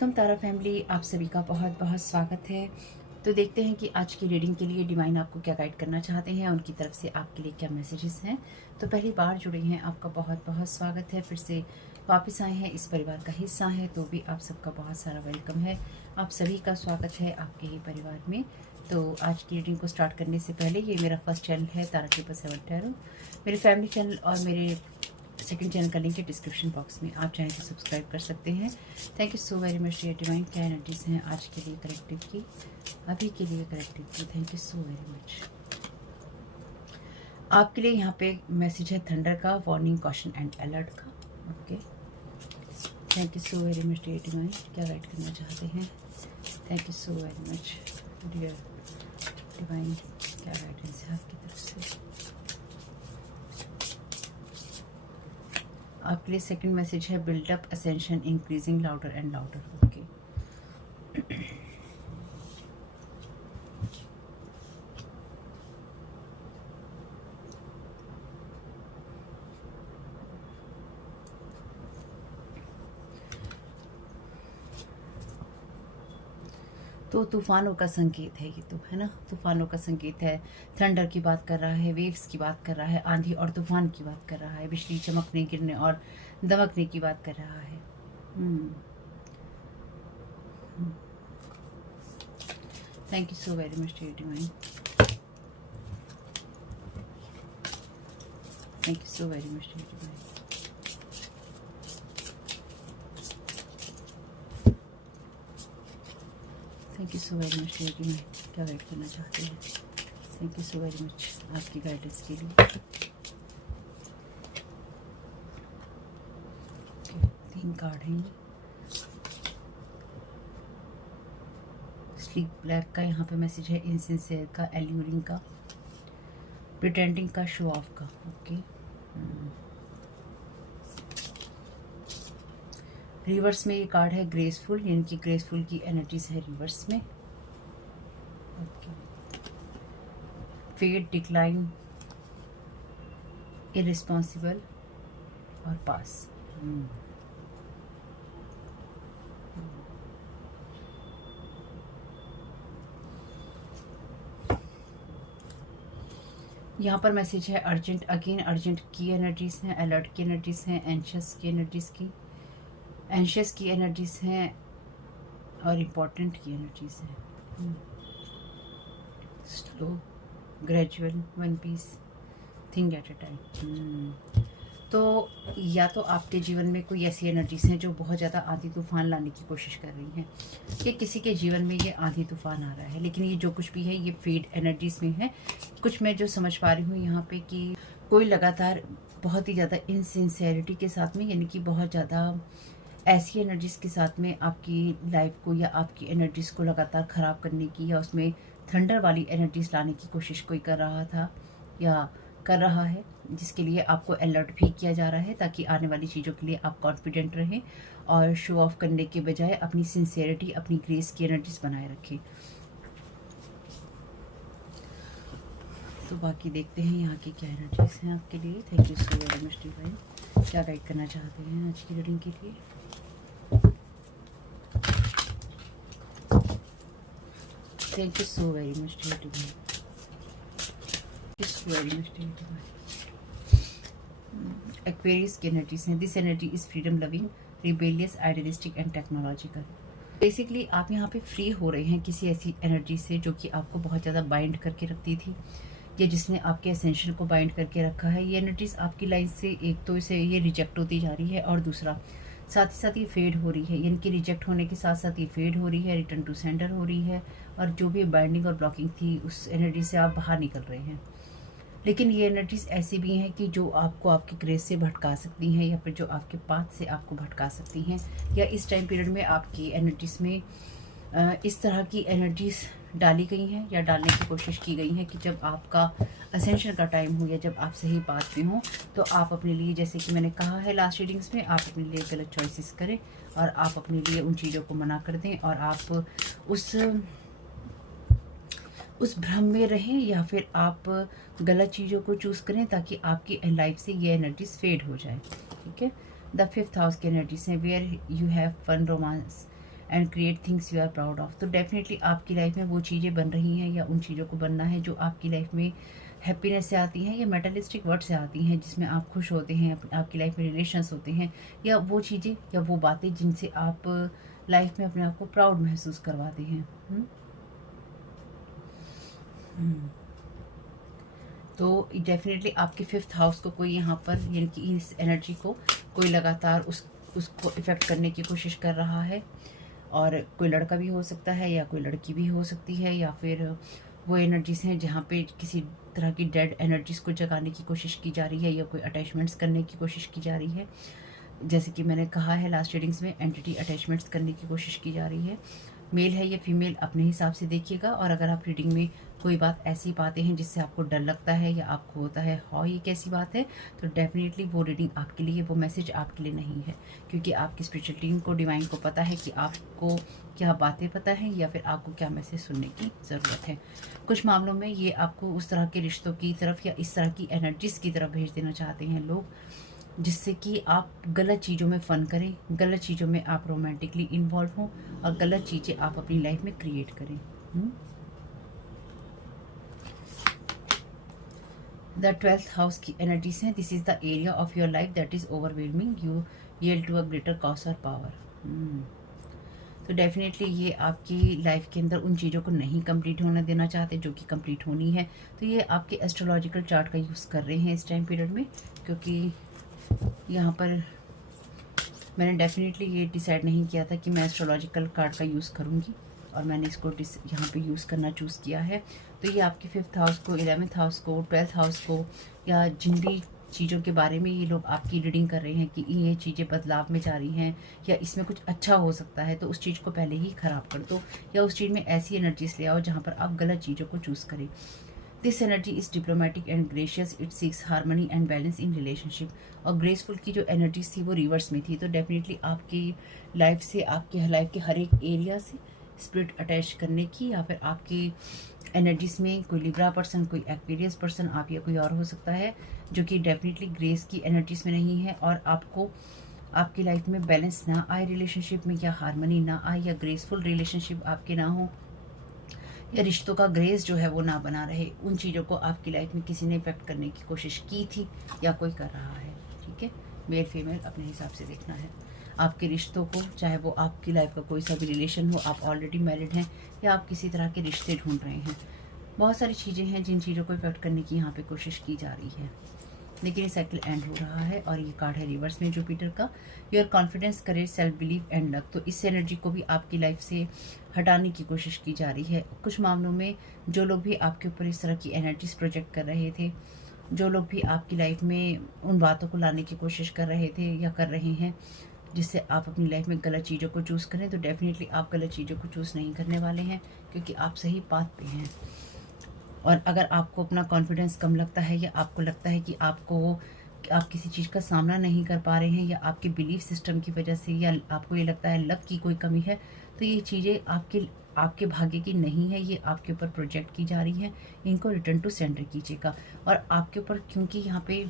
Welcome तारा family, आप सभी का बहुत बहुत स्वागत है। तो देखते हैं कि आज की रीडिंग के लिए डिवाइन आपको क्या गाइड करना चाहते हैं, उनकी तरफ से आपके लिए क्या मैसेजेस हैं। तो पहली बार जुड़े हैं, आपका बहुत बहुत स्वागत है। फिर से वापस आए हैं, इस परिवार का हिस्सा है, तो भी आप सबका बहुत सारा वेलकम है। आप सभी का स्वागत है आपके ही परिवार में। तो आज की रीडिंग को स्टार्ट करने से पहले, ये मेरा फर्स्ट चैनल है तारा 777 टैरो। मेरे फैमिली चैनल और मेरे सेकंड चैनल का लिंक है डिस्क्रिप्शन बॉक्स में, आप चाहें तो सब्सक्राइब कर सकते हैं। Thank you so very much dear divine. क्या एनर्जीज हैं आज के लिए कलेक्टिव की, अभी के लिए कलेक्टिव की। Thank you so very much. आपके लिए यहाँ पे मैसेज है थंडर का, वार्निंग, कॉशन एंड अलर्ट का। Okay, thank you so very much dear divine. क्या गाइड करना चाहते हैं? Thank you so very much dear divine. क्या गाइडेंस है आपकी तरफ से? आपके लिए सेकंड मैसेज है buildup, ascension, increasing, louder and louder. ओके, तो तूफानों का संकेत है ये, तो है ना, तूफानों का संकेत है। थंडर की बात कर रहा है, वेव्स की बात कर रहा है, आंधी और तूफान की बात कर रहा है, बिजली चमकने, गिरने और दमकने की बात कर रहा है। Thank you so very much dear divine. Thank you so very much dear divine. Thank you so very much dear divine. क्या गाइड करना चाहते हैं? Thank you so very much आपकी गाइडेंस के लिए। तीन कार्ड हैं। स्लीक ब्लैक का यहाँ पे मैसेज है, इनसिंसियर का, एल्यूरिंग का, प्रिटेंडिंग का, शो ऑफ का। ओके, रिवर्स में ये कार्ड है ग्रेसफुल, यानी कि ग्रेसफुल की एनर्जीज है रिवर्स में। ओके, फेड, डिक्लाइन, इररिस्पॉन्सिबल और पास। यहाँ पर मैसेज है अर्जेंट, अगेन अर्जेंट की एनर्जीज हैं, अलर्ट की एनर्जीज हैं, एंशियस की एनर्जीज की, एंशियस की एनर्जीज हैं और इम्पोर्टेंट की एनर्जीज हैं। Slow, gradual, one piece, thing at a time. तो या तो आपके जीवन में कोई ऐसी एनर्जीज हैं जो बहुत ज़्यादा आंधी तूफान लाने की कोशिश कर रही हैं, कि किसी के जीवन में ये आंधी तूफान आ रहा है, लेकिन ये जो कुछ भी है ये फेड एनर्जीज में है। कुछ मैं जो समझ पा रही हूँ यहाँ पे कि कोई लगातार बहुत ही ज़्यादा इनसिंसियरिटी के साथ में, यानी कि बहुत ज़्यादा ऐसी एनर्जीज के साथ में आपकी लाइफ को या आपकी एनर्जीज को लगातार ख़राब करने की, या उसमें थंडर वाली एनर्जीज लाने की कोशिश कोई कर रहा था या कर रहा है, जिसके लिए आपको अलर्ट भी किया जा रहा है, ताकि आने वाली चीज़ों के लिए आप कॉन्फिडेंट रहें और शो ऑफ करने के बजाय अपनी सिंसियरिटी, अपनी ग्रेस की एनर्जीज बनाए रखें। तो बाकी देखते हैं यहाँ की क्या एनर्जीज हैं आपके लिए। Thank you so very much divine. क्या गाइड करना चाहते हैं आज की रीडिंग के लिए? Thank you so very much dear divine. Very much dear divine. Aquarius की एनर्जीज हैं। This energy is freedom loving, rebellious, idealistic and technological. Basically आप यहाँ पे फ्री हो रहे हैं किसी ऐसी एनर्जी से जो कि आपको बहुत ज़्यादा बाइंड करके रखती थी, या जिसने आपके एसेंशियल को बाइंड करके रखा है। ये एनर्जीज आपकी लाइफ से एक तो इसे ये रिजेक्ट होती जा रही है, और दूसरा साथ ही साथ ये फेड हो रही है, यानी कि रिजेक्ट होने के साथ साथ ये फेड हो रही है, रिटर्न टू सेंडर हो रही है, और जो भी बाइंडिंग और ब्लॉकिंग थी उस एनर्जी से आप बाहर निकल रहे हैं। लेकिन ये एनर्जीज ऐसी भी हैं कि जो आपको आपके ग्रेस से भटका सकती हैं, या फिर जो आपके पाथ से आपको भटका सकती हैं, या इस टाइम पीरियड में आपकी एनर्जीज में इस तरह की एनर्जीज डाली गई हैं या डालने की कोशिश की गई हैं कि जब आपका असेंशन का टाइम हो या जब आप सही पाथ में हो, तो आप अपने लिए, जैसे कि मैंने कहा है लास्ट रीडिंग्स में, आप अपने लिए गलत चॉइसेस करें और आप अपने लिए उन चीज़ों को मना कर दें, और आप उस भ्रम में रहें, या फिर आप गलत चीज़ों को चूज़ करें ताकि आपकी लाइफ से ये एनर्जीज फेड हो जाए। ठीक है, द 5th हाउस की एनर्जीज हैं, where you have fun, romance and create things you are proud of. तो डेफिनेटली आपकी लाइफ में वो चीज़ें बन रही हैं या उन चीज़ों को बनना है जो आपकी लाइफ में हैप्पीनेस से आती हैं या मेटलिस्टिक वर्ड से आती हैं, जिसमें आप खुश होते हैं, आपकी लाइफ में रिलेशंस होते हैं, या वो चीज़ें या वो बातें जिनसे आप लाइफ में अपने आप को प्राउड महसूस करवाते हैं। तो डेफिनेटली आपके 5th हाउस को कोई यहाँ पर, यानी कि इस एनर्जी को कोई लगातार उसको इफ़ेक्ट करने की कोशिश कर रहा है। और कोई लड़का भी हो सकता है या कोई लड़की भी हो सकती है, या फिर वो एनर्जीज हैं जहाँ पे किसी तरह की डेड एनर्जीज को जगाने की कोशिश की जा रही है, या कोई अटैचमेंट्स करने की कोशिश की जा रही है। जैसे कि मैंने कहा है लास्ट रीडिंग्स में, एंटिटी अटैचमेंट्स करने की कोशिश की जा रही है। मेल है या फीमेल अपने हिसाब से देखिएगा। और अगर आप रीडिंग में कोई बात ऐसी पाते हैं जिससे आपको डर लगता है या आपको होता है हाँ ये कैसी बात है, तो डेफिनेटली वो रीडिंग आपके लिए, वो मैसेज आपके लिए नहीं है। क्योंकि आपकी स्पिरिचुअल टीम को, डिवाइन को पता है कि आपको क्या बातें पता है या फिर आपको क्या मैसेज सुनने की ज़रूरत है। कुछ मामलों में ये आपको उस तरह के रिश्तों की तरफ या इस तरह की एनर्जीज की तरफ भेज देना चाहते हैं लोग, जिससे कि आप गलत चीज़ों में फ़न करें, गलत चीज़ों में आप रोमांटिकली इन्वॉल्व हों और गलत चीज़ें आप अपनी लाइफ में क्रिएट करें। द 12th हाउस की एनर्जीज हैं। This is the area of your life that is overwhelming you yield to a greater cause और पावर। तो डेफिनेटली ये आपकी लाइफ के अंदर उन चीज़ों को नहीं कंप्लीट होने देना चाहते जो कि कंप्लीट होनी है। तो ये आपके एस्ट्रोलॉजिकल चार्ट का यूज़ कर रहे हैं इस टाइम पीरियड में, क्योंकि यहाँ पर मैंने डेफिनेटली ये डिसाइड नहीं किया था कि मैं एस्ट्रोलॉजिकल कार्ड का यूज़ करूँगी, और मैंने इसको यहाँ पे यूज़ करना चूज़ किया है। तो ये आपके 5th हाउस को, 11th हाउस को, 12th हाउस को, या जिन भी चीज़ों के बारे में ये लोग आपकी रीडिंग कर रहे हैं कि ये चीज़ें बदलाव में जा रही हैं या इसमें कुछ अच्छा हो सकता है, तो उस चीज़ को पहले ही ख़राब कर दो, या उस चीज़ में ऐसी एनर्जीज ले आओ जहाँ पर आप गलत चीज़ों को चूज़ करें। This energy is diplomatic and gracious, it seeks harmony and balance in relationship. और ग्रेसफुल की जो एनर्जीज थी वो रिवर्स में थी। तो डेफिनेटली आपकी लाइफ से, आपके लाइफ के हर एक एरिया से स्पिरिट अटैच करने की, या फिर आपकी एनर्जीज में कोई लिब्रा पर्सन, कोई एक्वेरियस पर्सन, आप या कोई और हो सकता है जो कि डेफिनेटली ग्रेस की एनर्जीज में नहीं है, और आपको आपकी लाइफ में बैलेंस ना आए रिलेशनशिप में, या हार्मनी ना आए, या ग्रेसफुल रिलेशनशिप आपके ना हो, या रिश्तों का ग्रेस जो है वो ना बना रहे। उन चीज़ों को आपकी लाइफ में किसी ने इफेक्ट करने की कोशिश की थी या कोई कर रहा है। ठीक है, मेल फीमेल अपने हिसाब से देखना है आपके रिश्तों को, चाहे वो आपकी लाइफ का कोई सा भी रिलेशन हो, आप ऑलरेडी मैरिड हैं या आप किसी तरह के रिश्ते ढूंढ रहे हैं। बहुत सारी चीज़ें हैं जिन चीज़ों को इफेक्ट करने की यहाँ पे कोशिश की जा रही है, लेकिन ये साइकिल एंड हो रहा है। और ये कार्ड है रिवर्स में जुपिटर का, your confidence, courage, self believe and luck. तो इस एनर्जी को भी आपकी लाइफ से हटाने की कोशिश की जा रही है। कुछ मामलों में जो लोग भी आपके ऊपर इस तरह की एनर्जीज प्रोजेक्ट कर रहे थे, जो लोग भी आपकी लाइफ में उन बातों को लाने की कोशिश कर रहे थे या कर रहे हैं जिससे आप अपनी लाइफ में गलत चीज़ों को चूज़ करें, तो डेफिनेटली आप गलत चीज़ों को चूज़ नहीं करने वाले हैं, क्योंकि आप सही पाथ पे हैं। और अगर आपको अपना कॉन्फिडेंस कम लगता है, या आपको लगता है कि आप किसी चीज़ का सामना नहीं कर पा रहे हैं, या आपके बिलीफ सिस्टम की वजह से, या आपको ये लगता है लक की कोई कमी है, तो ये चीज़ें आपके भाग्य की नहीं है, ये आपके ऊपर प्रोजेक्ट की जा रही है। इनको रिटर्न टू सेंटर कीजिएगा। और आपके ऊपर, क्योंकि यहाँ पे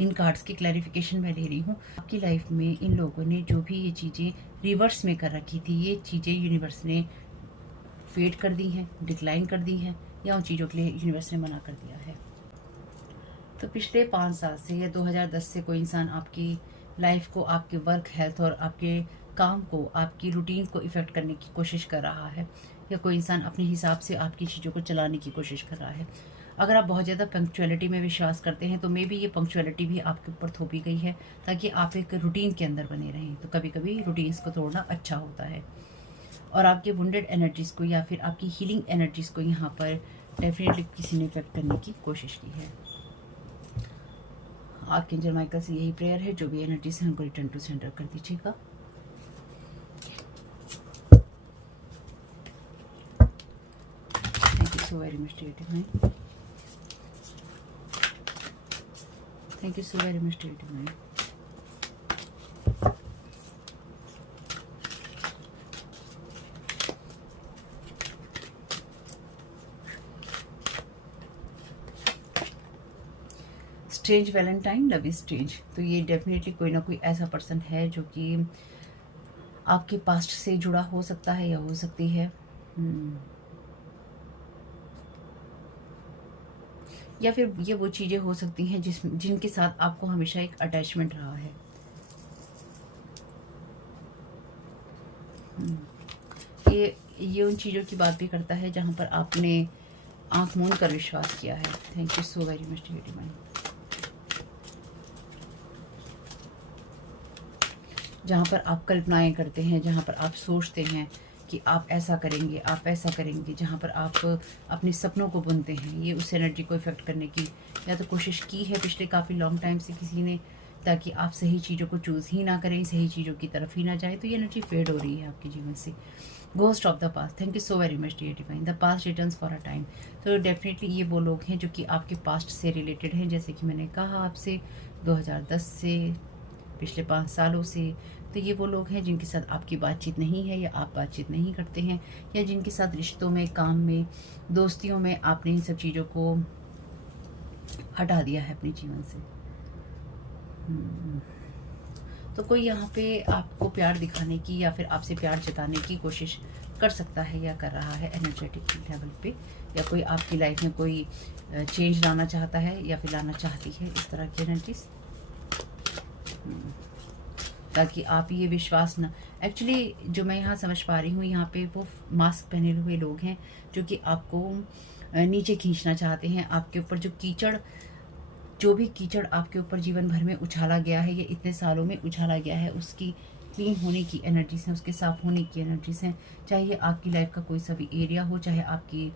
इन कार्ड्स की क्लैरिफिकेशन मैं ले रही हूँ, आपकी लाइफ में इन लोगों ने जो भी ये चीज़ें रिवर्स में कर रखी थी, ये चीज़ें यूनिवर्स ने फेड कर दी हैं, डिक्लाइन कर दी हैं, या उन चीज़ों के लिए यूनिवर्स ने मना कर दिया है। तो पिछले 5 साल से या 2010 से कोई इंसान आपकी लाइफ को, आपके वर्क, हेल्थ और आपके काम को, आपकी रूटीन को इफ़ेक्ट करने की कोशिश कर रहा है, या कोई इंसान अपने हिसाब से आपकी चीज़ों को चलाने की कोशिश कर रहा है। अगर आप बहुत ज़्यादा पंक्चुअलिटी में विश्वास करते हैं, तो मे बी ये पंक्चुअलिटी भी आपके ऊपर थोपी गई है ताकि आप एक रूटीन के अंदर बने रहें। तो कभी कभी रूटीन्स को तोड़ना अच्छा होता है। और आपके वुंडेड एनर्जीज़ को या फिर आपकी हीलिंग एनर्जीज़ को यहाँ पर डेफिनेटली किसी ने इफेक्ट करने की कोशिश की है। आर्कएंजल माइकल से यही प्रेयर है, जो भी एनर्जीज है उनको रिटर्न टू सेंटर कर दीजिएगा। Thank you so very much divine. Thank you so very much divine. Strange Valentine, love is strange. तो ये डेफिनेटली कोई ना कोई ऐसा पर्सन है जो कि आपके पास्ट से जुड़ा हो सकता है या हो सकती है। या फिर ये वो चीज़ें हो सकती हैं जिनके साथ आपको हमेशा एक अटैचमेंट रहा है। ये उन चीज़ों की बात भी करता है जहाँ पर आपने आंख मूंद कर विश्वास किया है। Thank you so very much dear divine. जहाँ पर आप कल्पनाएं करते हैं, जहाँ पर आप सोचते हैं कि आप ऐसा करेंगे, आप ऐसा करेंगे, जहाँ पर आप अपने सपनों को बुनते हैं, ये उस एनर्जी को इफेक्ट करने की या तो कोशिश की है पिछले काफ़ी लॉन्ग टाइम से किसी ने, ताकि आप सही चीज़ों को चूज़ ही ना करें, सही चीज़ों की तरफ ही ना जाए। तो ये एनर्जी फेड हो रही है आपके जीवन से। Ghost of the past, thank you so very much dear divine. The past returns for a time. तो डेफिनेटली ये वो लोग हैं जो कि आपके पास्ट से रिलेटेड हैं, जैसे कि मैंने कहा आपसे 2010 से, पिछले 5 सालों से। तो ये वो लोग हैं जिनके साथ आपकी बातचीत नहीं है या आप बातचीत नहीं करते हैं, या जिनके साथ रिश्तों में, काम में, दोस्तियों में आपने इन सब चीज़ों को हटा दिया है अपने जीवन से। तो कोई यहाँ पे आपको प्यार दिखाने की या फिर आपसे प्यार जताने की कोशिश कर सकता है या कर रहा है एनर्जेटिक लेवल पे, या कोई आपकी लाइफ में कोई चेंज लाना चाहता है या फिर लाना चाहती है, इस तरह की एनर्जीज, ताकि आप ये विश्वास न, एक्चुअली जो मैं यहाँ समझ पा रही हूँ, यहाँ पे वो मास्क पहने हुए लोग हैं जो कि आपको नीचे खींचना चाहते हैं। आपके ऊपर जो भी कीचड़ आपके ऊपर जीवन भर में उछाला गया है, ये इतने सालों में उछाला गया है, उसकी क्लीन होने की एनर्जीज हैं, उसके साफ होने की एनर्जीज हैं। चाहे ये आपकी लाइफ का कोई सा भी एरिया हो, चाहे आपकी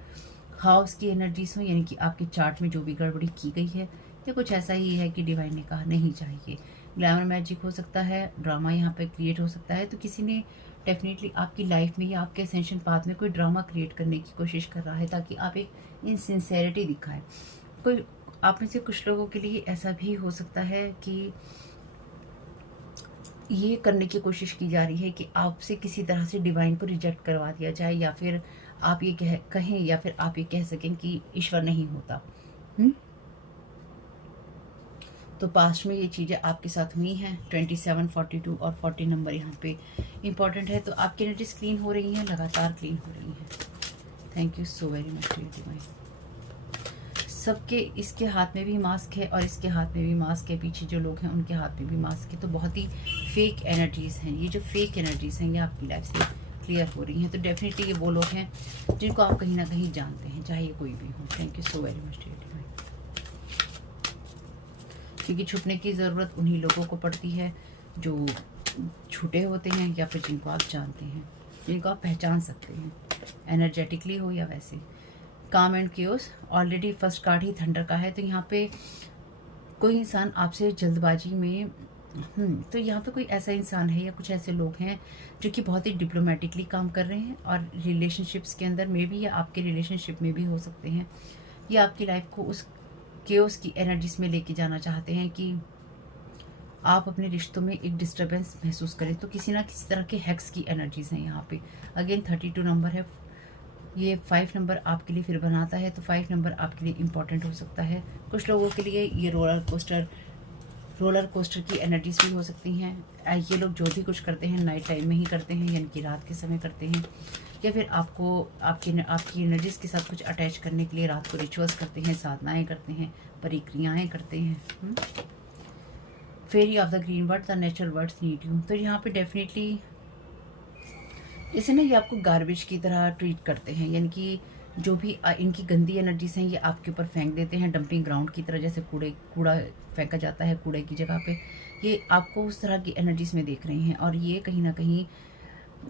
हाउस की एनर्जीज हो, यानी कि आपके चार्ट में जो भी गड़बड़ी की गई है, या कुछ ऐसा ही है कि डिवाइन ने कहा नहीं चाहिए। ग्लैमर मैजिक हो सकता है, ड्रामा यहाँ पे क्रिएट हो सकता है। तो किसी ने डेफिनेटली आपकी लाइफ में या आपके असेंशन पाथ में कोई ड्रामा क्रिएट करने की कोशिश कर रहा है, ताकि आप एक इनसिंसेरिटी दिखाएं। कोई आप में से कुछ लोगों के लिए ऐसा भी हो सकता है कि ये करने की कोशिश की जा रही है कि आपसे किसी तरह से डिवाइन को रिजेक्ट करवा दिया जाए, या फिर आप ये कहें या फिर आप ये कह सकें कि ईश्वर नहीं होता। तो पास्ट में ये चीज़ें आपके साथ हुई हैं। 27, 42 और 40 नंबर यहाँ पे इम्पॉर्टेंट है। तो आपकी एनर्जीज क्लीन हो रही हैं, लगातार क्लीन हो रही हैं। Thank you so very much divine. सबके, इसके हाथ में भी मास्क है और इसके हाथ में भी मास्क है, पीछे जो लोग हैं उनके हाथ में भी मास्क है। तो बहुत ही फेक एनर्जीज़ हैं। ये जो फेक एनर्जीज़ हैं ये आपकी लाइफ से क्लियर हो रही हैं। तो डेफिनेटली ये वो लोग हैं जिनको आप कहीं ना कहीं जानते हैं, चाहे ये कोई भी हो। Thank you so very much dear divine. क्योंकि छुपने की ज़रूरत उन्हीं लोगों को पड़ती है जो छूटे होते हैं, या फिर जिनको आप जानते हैं, जिनको आप पहचान सकते हैं, एनर्जेटिकली हो या वैसे। काम and chaos, already first card he thunder का है। तो यहाँ पे कोई इंसान आपसे जल्दबाजी में, तो यहाँ पे कोई ऐसा इंसान है या कुछ ऐसे लोग हैं जो कि बहुत ही डिप्लोमेटिकली काम कर रहे हैं, और रिलेशनशिप्स के अंदर में भी, या आपके रिलेशनशिप में भी हो सकते हैं। ये आपकी लाइफ को उस केओस की एनर्जीज में लेके जाना चाहते हैं कि आप अपने रिश्तों में एक डिस्टर्बेंस महसूस करें। तो किसी ना किसी तरह के हैक्स की एनर्जीज हैं यहाँ पे। अगेन 32 नंबर है, ये 5 नंबर आपके लिए फिर बनाता है। तो 5 नंबर आपके लिए इम्पॉर्टेंट हो सकता है। कुछ लोगों के लिए ये रोलर कोस्टर की एनर्जीज भी हो सकती हैं। ये लोग जो भी कुछ करते हैं नाइट टाइम में ही करते हैं, यानी कि रात के समय करते हैं, या फिर आपको आपकी एनर्जीज के साथ कुछ अटैच करने के लिए रात को रिचुअल्स करते हैं, साधनाएं करते हैं, परिक्रियाएं करते हैं। Fairy of the green word, the natural words need you. तो यहाँ पे डेफिनेटली इसे ना ये आपको गार्बेज की तरह ट्रीट करते हैं, यानी कि जो भी इनकी गंदी एनर्जीज हैं ये आपके ऊपर फेंक देते हैं, डंपिंग ग्राउंड की तरह, जैसे कूड़ा फेंका जाता है कूड़े की जगह पे। ये आपको उस तरह की एनर्जीज में देख रहे हैं, और ये कहीं ना कहीं,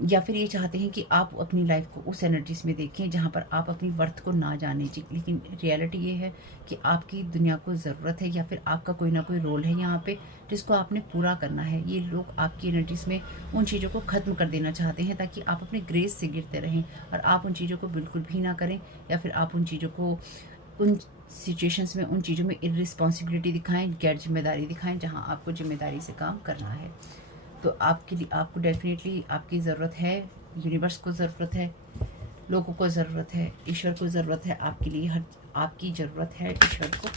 या फिर ये चाहते हैं कि आप अपनी लाइफ को उस एनर्जीज में देखें जहाँ पर आप अपनी वर्थ को ना जाने। लेकिन रियलिटी ये है कि आपकी दुनिया को ज़रूरत है, या फिर आपका कोई ना कोई रोल है यहाँ पे जिसको आपने पूरा करना है। ये लोग आपकी एनर्जीज में उन चीज़ों को ख़त्म कर देना चाहते हैं, ताकि आप अपने ग्रेस से गिरते रहें, और आप उन चीज़ों को बिल्कुल भी ना करें, या फिर आप उन चीज़ों को, उन सिचुएशंस में, उन चीज़ों में इर्रिस्पॉन्सिबिलिटी दिखाएं, गैर जिम्मेदारी दिखाएं, जहाँ आपको जिम्मेदारी से काम करना है। तो आपके लिए, आपको डेफिनेटली आपकी ज़रूरत है, यूनिवर्स को ज़रूरत है, लोगों को ज़रूरत है, ईश्वर को ज़रूरत है आपके लिए, आपकी ज़रूरत है ईश्वर को।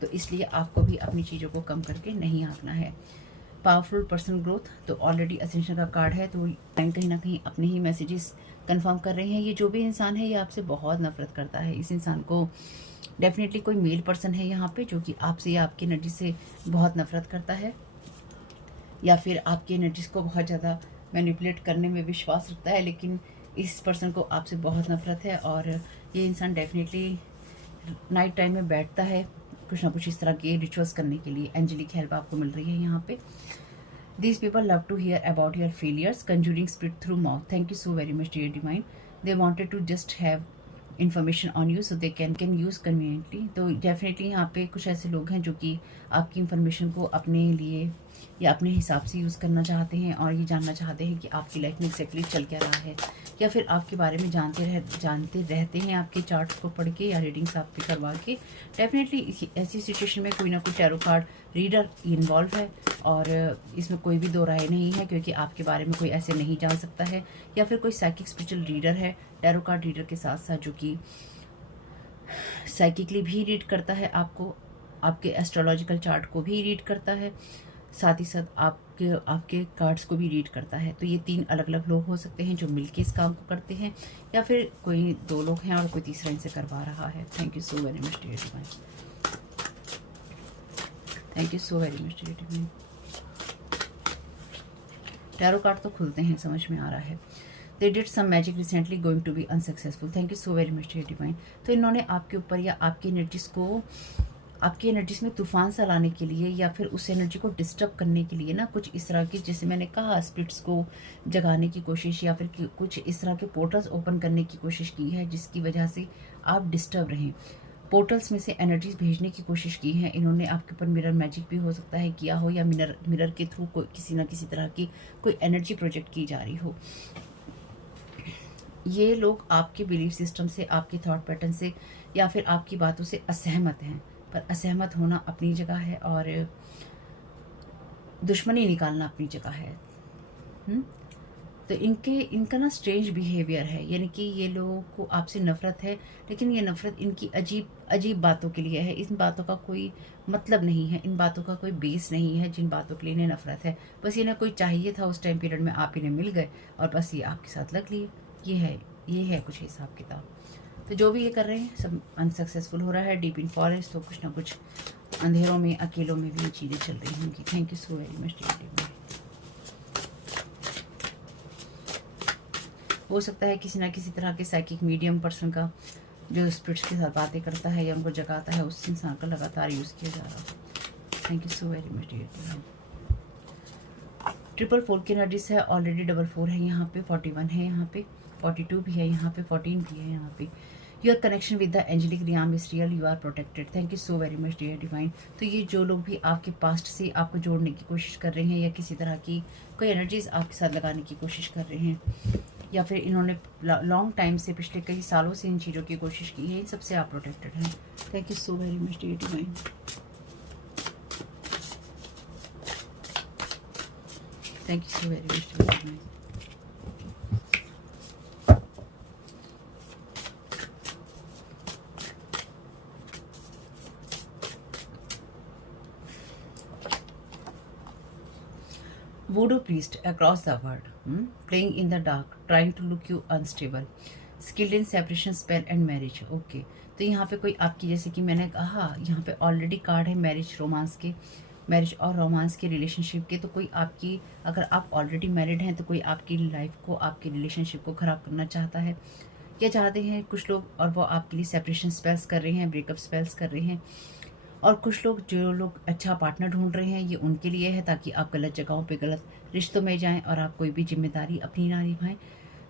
तो इसलिए आपको भी अपनी चीज़ों को कम करके नहीं आंकना है। पावरफुल पर्सनल ग्रोथ, तो ऑलरेडी असेंशन का कार्ड है, तो कहीं ना कहीं अपने ही मैसेजेस कंफर्म कर रहे हैं। ये जो भी इंसान है ये आपसे बहुत नफरत करता है। इस इंसान को डेफिनेटली कोई मेल पर्सन है यहाँ पे जो कि आपसे या आपकी एनर्जी से बहुत नफरत करता है, या फिर आपकी एनर्जीज को बहुत ज़्यादा मैनिपुलेट करने में विश्वास रखता है, लेकिन इस पर्सन को आपसे बहुत नफरत है। और ये इंसान डेफिनेटली नाइट टाइम में बैठता है कुछ ना कुछ इस तरह के रिचुअल्स करने के लिए। एंजेलिक हेल्प आपको मिल रही है यहाँ पे। These people love to hear about your failures, conjuring spirit through mouth. Thank you so very much, dear divine. They wanted to just have information on you so they can use conveniently. तो definitely यहाँ पे कुछ ऐसे लोग हैं जो कि आपकी इंफॉर्मेशन को अपने लिए या अपने हिसाब से यूज़ करना चाहते हैं और ये जानना चाहते हैं कि आपकी लाइफ में एक्जैक्टली चल क्या रहा है, या फिर आपके बारे में जानते रहते हैं आपके चार्ट को पढ़ के या रीडिंग्स आपके करवा के। डेफिनेटली ऐसी सिचुएशन में कोई ना कोई टैरो कार्ड रीडर इन्वॉल्व है, और इसमें कोई भी दो राय नहीं है, क्योंकि आपके बारे में कोई ऐसे नहीं जान सकता है, या फिर कोई साइकिक स्पिरिचुअल रीडर है टैरो कार्ड रीडर के साथ साथ, जो कि साइकिकली भी रीड करता है आपको, आपके एस्ट्रोलॉजिकल चार्ट को भी रीड करता है, साथ ही साथ आपके कार्ड्स को भी रीड करता है। तो ये 3 अलग अलग लोग हो सकते हैं जो मिलके इस काम को करते हैं, या फिर कोई 2 लोग हैं और कोई तीसरा इनसे करवा रहा है। Thank you so very much dear divine. Thank you so very much dear divine. Tarot card तो खुलते हैं, समझ में आ रहा है। They did some magic recently, going to be unsuccessful. Thank you so very much dear divine। तो इन्होंने आपके ऊपर या आपकी एनर्जीज में तूफान सा लाने के लिए, या फिर उस एनर्जी को डिस्टर्ब करने के लिए ना कुछ इस तरह की, जैसे मैंने कहा, स्पिरिट्स को जगाने की कोशिश, या फिर कुछ इस तरह के पोर्टल्स ओपन करने की कोशिश की है जिसकी वजह से आप डिस्टर्ब रहें। पोर्टल्स में से एनर्जीज भेजने की कोशिश की है इन्होंने आपके ऊपर। मिरर मैजिक भी हो सकता है किया हो, या मिरर के थ्रू कोई किसी ना किसी तरह की कोई एनर्जी प्रोजेक्ट की जा रही हो। ये लोग आपके बिलीफ सिस्टम से, आपके थॉट पैटर्न से, या फिर आपकी बातों से असहमत हैं, पर असहमत होना अपनी जगह है और दुश्मनी निकालना अपनी जगह है। तो इनका ना स्ट्रेंज बिहेवियर है, यानी कि ये लोगों को आपसे नफरत है, लेकिन ये नफरत इनकी अजीब बातों के लिए है। इन बातों का कोई मतलब नहीं है, इन बातों का कोई बेस नहीं है जिन बातों के लिए इन्हें नफरत है। बस इन्हें कोई चाहिए था उस टाइम पीरियड में, आप इन्हें मिल गए और बस ये आपके साथ लग लिए। ये है कुछ हिसाब किताब। तो जो भी ये कर रहे हैं सब अनसक्सेसफुल हो रहा है। डीप इन फॉरेस्ट, तो कुछ ना कुछ अंधेरों में, अकेलों में भी ये चीज़ें चल रही होंगी। Thank you so very much dear. हो सकता है किसी ना किसी तरह के साइकिक मीडियम पर्सन का जो स्पिरिट्स के साथ बातें करता है या उनको जगाता है, उस इंसान का लगातार यूज़ किया जा रहा है। Thank you so very much dear. 444 की एनर्जीज है, ऑलरेडी 44 है यहाँ पे, 41 है यहाँ पे, 42 भी है यहाँ पे, 14 भी है यहाँ पे। Your connection with the angelic realm is real, you are protected. Thank you so very much dear divine. तो ये जो लोग भी आपके पास्ट से आपको जोड़ने की कोशिश कर रहे हैं, या किसी तरह की कोई एनर्जीज आपके साथ लगाने की कोशिश कर रहे हैं, या फिर इन्होंने लॉन्ग टाइम से, पिछले कई सालों से इन चीज़ों की कोशिश की है, इन सबसे आप प्रोटेक्टेड हैं। Thank you so very much dear divine. Thank you so very much dear divine. Voodoo priest across the world, playing in the dark, trying to look you unstable, skilled in separation spell and marriage. Okay, तो यहाँ पे कोई आपकी, जैसे कि मैंने कहा, यहाँ पे ऑलरेडी कार्ड है मैरिज और रोमांस के रिलेशनशिप के। तो कोई आपकी, अगर आप ऑलरेडी मैरिड हैं तो कोई आपकी लाइफ को, आपके रिलेशनशिप को ख़राब करना चाहता है या चाहते हैं कुछ लोग, और वो आपके लिए सेपरेशन स्पेल्स कर रहे हैं, ब्रेकअप स्पेल्स कर रहे हैं। और कुछ लोग, जो लोग अच्छा पार्टनर ढूंढ रहे हैं, ये उनके लिए है ताकि आप गलत जगहों पे, गलत रिश्तों में जाएं और आप कोई भी जिम्मेदारी अपनी ना निभाएं।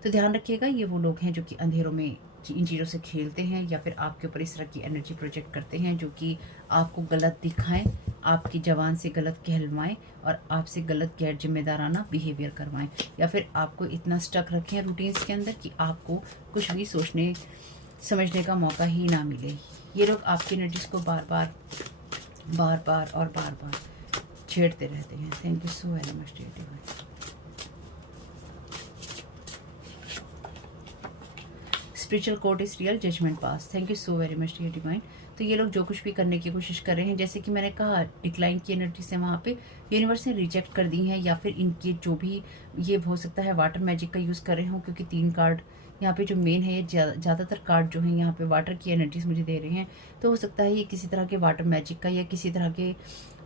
तो ध्यान रखिएगा, ये वो लोग हैं जो कि अंधेरों में इन चीज़ों से खेलते हैं, या फिर आपके ऊपर इस तरह की एनर्जी प्रोजेक्ट करते हैं जो कि आपको गलत दिखाएं, आपकी जबान से गलत कहलवाएं और आपसे गलत गैर जिम्मेदाराना बिहेवियर करवाएं, या फिर आपको इतना स्टक रखें रूटीन्स के अंदर कि आपको कुछ भी सोचने समझने का मौका ही ना मिले। ये लोग आपकी एनर्जीज को बार बार छेड़ते रहते हैं। Thank you so very much dear divine. Spiritual court is real, judgment pass. Thank you so very much dear divine. तो ये लोग जो कुछ भी करने की कोशिश कर रहे हैं, जैसे कि मैंने कहा डिक्लाइन की एनर्जी से वहाँ पे यूनिवर्स ने रिजेक्ट कर दी है, या फिर इनके जो भी ये हो सकता है वाटर मैजिक का यूज़ कर रहे हो, क्योंकि 3 कार्ड यहाँ पे जो मेन है, ये ज़्यादातर कार्ड जो है यहाँ पे वाटर की एनर्जीज मुझे दे रहे हैं। तो हो सकता है ये किसी तरह के वाटर मैजिक का या किसी तरह के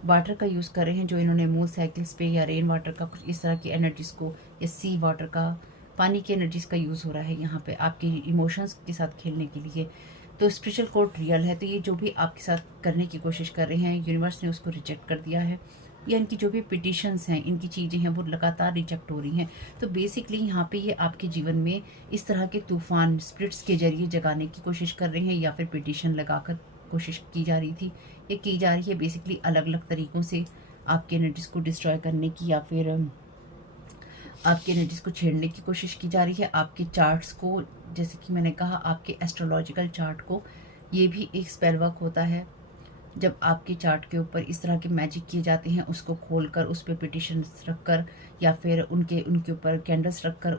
वाटर का यूज़ कर रहे हैं, जो इन्होंने मून साइकिल्स पे या रेन वाटर का कुछ इस तरह की एनर्जीज को, या सी वाटर का, पानी की एनर्जीज का यूज़ हो रहा है यहाँ पे आपके इमोशंस के साथ खेलने के लिए। तो स्पिरिचुअल कोर्ट रियल है, तो ये जो भी आपके साथ करने की कोशिश कर रहे हैं, यूनिवर्स ने उसको रिजेक्ट कर दिया है, या इनकी जो भी पिटिशंस हैं, इनकी चीज़ें हैं, वो लगातार रिजेक्ट हो रही हैं। तो बेसिकली यहाँ पे ये आपके जीवन में इस तरह के तूफान स्पिरिट्स के जरिए जगाने की कोशिश कर रहे हैं, या फिर पिटिशन लगाकर कोशिश की जा रही थी, ये की जा रही है बेसिकली अलग अलग तरीक़ों से आपके एनर्जीज को डिस्ट्रॉय करने की, या फिर आपकी एनर्जीज को छेड़ने की कोशिश की जा रही है। आपके चार्ट्स को, जैसे कि मैंने कहा, आपके एस्ट्रोलॉजिकल चार्ट को, ये भी एक स्पेल वर्क होता है। जब आपके चार्ट के ऊपर इस तरह के मैजिक किए जाते हैं, उसको खोलकर उस पर पिटिशन्स रखकर, या फिर उनके ऊपर कैंडल्स रखकर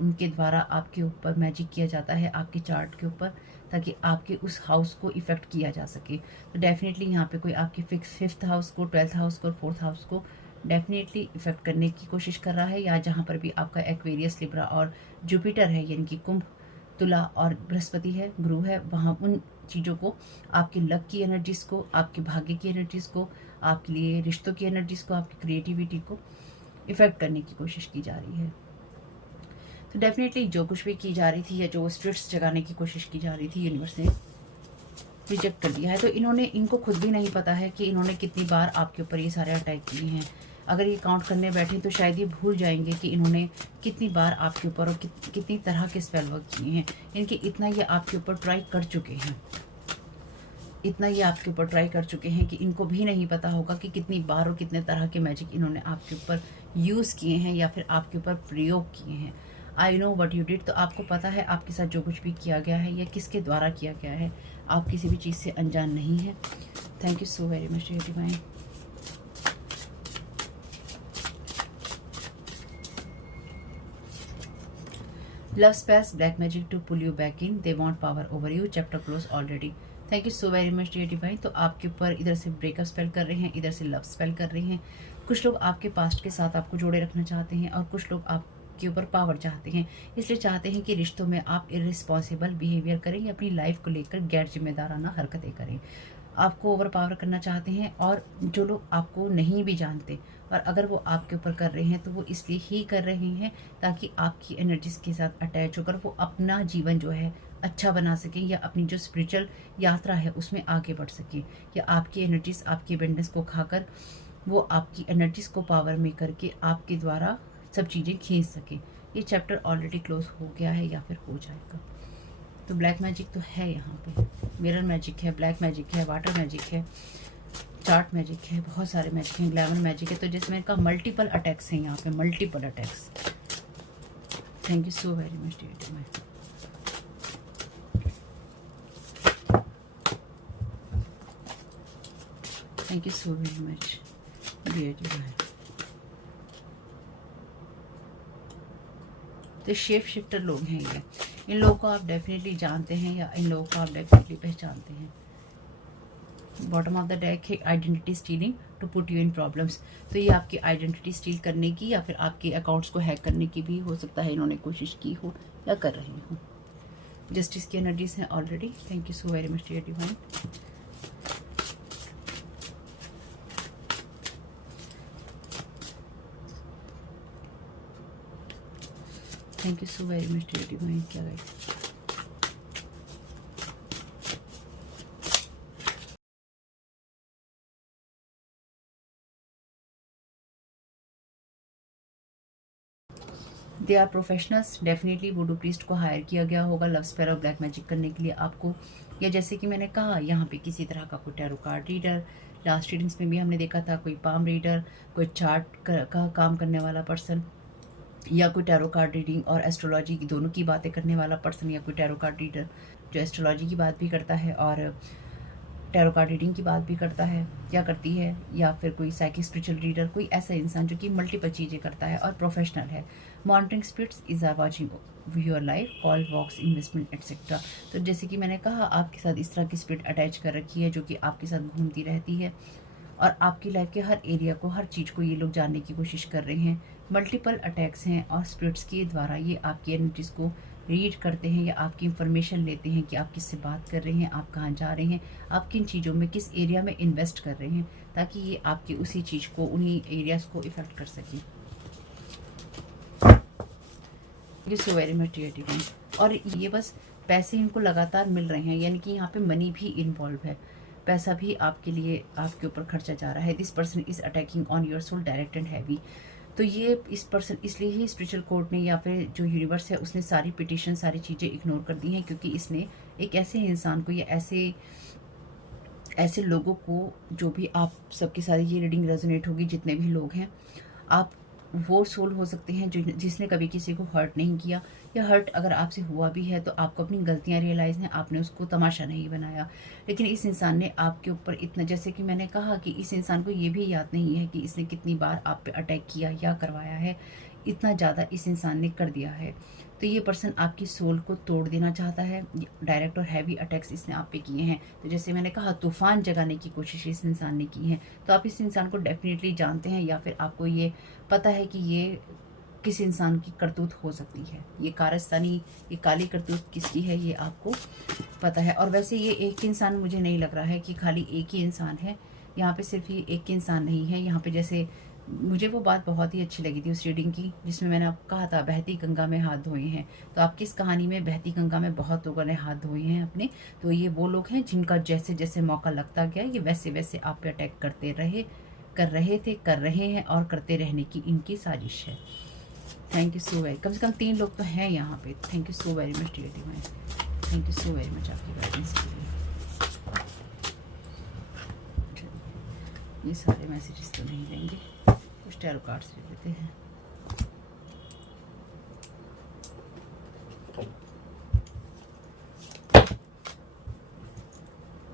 उनके द्वारा आपके ऊपर मैजिक किया जाता है आपके चार्ट के ऊपर, ताकि आपके उस हाउस को इफ़ेक्ट किया जा सके। तो डेफिनेटली यहाँ पे कोई आपके फिफ्थ हाउस को, 12th हाउस को और 4th हाउस को डेफिनेटली इफ़ेक्ट करने की कोशिश कर रहा है, या जहाँ पर भी आपका एक्वेरियस, लिब्रा और जुपिटर है, यानी कि कुंभ, तुला और बृहस्पति है, गुरु है, वहाँ उन चीज़ों को, आपके लक की एनर्जीज़ को, आपके भाग्य की एनर्जीज़ को, आपके लिए रिश्तों की एनर्जीज़ को, आपकी क्रिएटिविटी को इफ़ेक्ट करने की कोशिश की जा रही है। तो डेफिनेटली जो कुछ भी की जा रही थी, या जो स्पिरिट्स जगाने की कोशिश की जा रही थी, यूनिवर्स ने रिजेक्ट कर दिया है। तो इनको खुद भी नहीं पता है कि इन्होंने कितनी बार आपके ऊपर ये सारे अटैक किए हैं। अगर ये काउंट करने बैठे तो शायद ये भूल जाएंगे कि इन्होंने कितनी बार आपके ऊपर और कितनी तरह के स्पेल वर्क किए हैं। इनके इतना ये आपके ऊपर ट्राई कर चुके हैं, इतना ये आपके ऊपर ट्राई कर चुके हैं कि इनको भी नहीं पता होगा कि कितनी बार और कितने तरह के मैजिक इन्होंने आपके ऊपर यूज़ किए हैं, या फिर आपके ऊपर प्रयोग किए हैं। I know what you did. तो आपको पता है आपके साथ जो कुछ भी किया गया है, या किसके द्वारा किया गया है, आप किसी भी चीज़ से अनजान नहीं है। Thank you so very much dear divine. Love spells black magic to pull you back in, they want power over you, chapter close already. Thank you so very much dear divine. तो आपके ऊपर इधर से breakup spell कर रहे हैं, इधर से लव स्पेल कर रहे हैं। कुछ लोग आपके पास्ट के साथ आपको जोड़े रखना चाहते हैं, और कुछ लोग आपके ऊपर पावर चाहते हैं। इसलिए चाहते हैं कि रिश्तों में आप इर्रिस्पॉन्सिबल बिहेवियर करें, या अपनी लाइफ को लेकर गैर जिम्मेदाराना हरकतें करें। आपको ओवर पावर करना चाहते हैं, और जो लोग आपको नहीं भी जानते, और अगर वो आपके ऊपर कर रहे हैं तो वो इसलिए ही कर रहे हैं ताकि आपकी एनर्जीज के साथ अटैच होकर वो अपना जीवन जो है अच्छा बना सकें, या अपनी जो स्पिरिचुअल यात्रा है उसमें आगे बढ़ सकें, या आपकी एनर्जीज, आपकी अबेंडेंस को खाकर वो आपकी एनर्जीज को पावर में करके आपके द्वारा सब चीज़ें खींच सकें। ये चैप्टर ऑलरेडी क्लोज हो गया है, या फिर हो जाएगा। तो ब्लैक मैजिक तो है यहाँ पे, मिरर मैजिक है, ब्लैक मैजिक है, वाटर मैजिक है, चार्ट मैजिक है, बहुत सारे मैजिक हैं, ग्लैमर मैजिक है। तो जैसे मैंने कहा मल्टीपल अटैक्स हैं यहाँ पे, multiple attacks. Thank you so very much dear divine. Thank you so very much dear divine. तो शेप शिफ्टर लोग हैं ये, इन लोगों को आप डेफिनेटली जानते हैं, या इन लोगों को आप डेफिनेटली पहचानते हैं। बॉटम ऑफ द डेक है identity stealing to put you in problems. तो ये आपकी आइडेंटिटी स्टील करने की, या फिर आपके अकाउंट्स को हैक करने की भी हो सकता है इन्होंने कोशिश की हो, या कर रहे हो। जस्टिस की एनर्जीज हैं already. Thank you so very much dear divine. Thank you so very much dear divine. क्या guys, they are professionals. Definitely voodoo priest को हायर किया गया होगा लव स्पेल और ब्लैक मैजिक करने के लिए आपको, या जैसे कि मैंने कहा यहाँ पे किसी तरह का कोई tarot card reader, last readings में भी हमने देखा था कोई पाम रीडर, कोई चार्ट का काम करने वाला पर्सन, या कोई टैरो कार्ड रीडिंग और एस्ट्रोलॉजी की दोनों की बातें करने वाला पर्सन, या कोई टैरो कार्ड रीडर जो एस्ट्रोलॉजी की बात भी करता है और टैरो कार्ड रीडिंग की बात भी करता है या करती है, या फिर कोई साइकिक स्पिरिचुअल रीडर, कोई ऐसा इंसान जो कि मल्टीपल चीज़ें करता है और प्रोफेशनल है। Monitoring spirits is are watching your life call walks investment etcetera. तो जैसे कि मैंने कहा, आपके साथ इस तरह की स्पिरिट अटैच कर रखी है जो कि आपके साथ घूमती रहती है और आपकी लाइफ के हर एरिया को, हर चीज़ को ये लोग जानने की कोशिश कर रहे हैं। मल्टीपल अटैक्स हैं और स्पिरिट्स के द्वारा ये आपकी एनर्जीज को रीड करते हैं या आपकी इंफॉर्मेशन लेते हैं कि आप किससे बात कर रहे हैं, आप कहाँ जा रहे हैं, आप किन चीज़ों में, किस एरिया में इन्वेस्ट कर रहे हैं, ताकि ये आपकी उसी चीज़ को, उन्हीं एरियाज़ को इफ़ेक्ट कर सकें। ये सो वेरी मच डियर। और ये बस पैसे इनको लगातार मिल रहे हैं, यानी कि यहाँ पे मनी भी इन्वॉल्व है, पैसा भी आपके लिए, आपके ऊपर खर्चा जा रहा है। This person is attacking on your soul direct and heavy. तो ये इस पर्सन, इसलिए ही स्पिरिचुअल कोर्ट ने या फिर जो यूनिवर्स है उसने सारी पिटिशन, सारी चीज़ें इग्नोर कर दी हैं, क्योंकि इसने एक ऐसे इंसान को या ऐसे लोगों को, जो भी आप सबके साथ ये रीडिंग रेजोनेट होगी, जितने भी लोग हैं, आप वो सोल हो सकते हैं जो जिसने कभी किसी को हर्ट नहीं किया, या हर्ट अगर आपसे हुआ भी है तो आपको अपनी गलतियां रियलाइज़ हैं, आपने उसको तमाशा नहीं बनाया। लेकिन इस इंसान ने आपके ऊपर इतना, जैसे कि मैंने कहा कि इस इंसान को ये भी याद नहीं है कि इसने कितनी बार आप पे अटैक किया या करवाया है, इतना ज़्यादा इस इंसान ने कर दिया है। तो ये पर्सन आपकी सोल को तोड़ देना चाहता है। डायरेक्ट और हैवी अटैक्स इसने आप पे किए हैं। तो जैसे मैंने कहा, तूफान जगाने की कोशिश इस इंसान ने की है। तो आप इस इंसान को डेफिनेटली जानते हैं, या फिर आपको ये पता है कि ये किस इंसान की करतूत हो सकती है। ये कारस्तानी, ये काली करतूत किसकी है, ये आपको पता है। और वैसे ये एक इंसान मुझे नहीं लग रहा है कि खाली एक ही इंसान है। यहाँ पे सिर्फ ये एक इंसान नहीं है। यहाँ पे जैसे मुझे वो बात बहुत ही अच्छी लगी थी उस रीडिंग की, जिसमें मैंने आपको कहा था बहती गंगा में हाथ धोए हैं। तो आपकी इस कहानी में बहती गंगा में बहुत लोगों ने हाथ धोए हैं अपने। तो ये वो लोग हैं जिनका जैसे जैसे मौका लगता गया, ये वैसे वैसे आप पे अटैक कर रहे हैं और करते रहने की इनकी साजिश है। थैंक यू सो वेरी, कम से कम 3 लोग तो हैं यहाँ पे। Thank you so very much dear divine, thank you so very much आपकी गाइडेंस के लिए। ये सारे मैसेजेस तो नहीं लेंगे, कुछ टैरो कार्ड्स ले लेते हैं।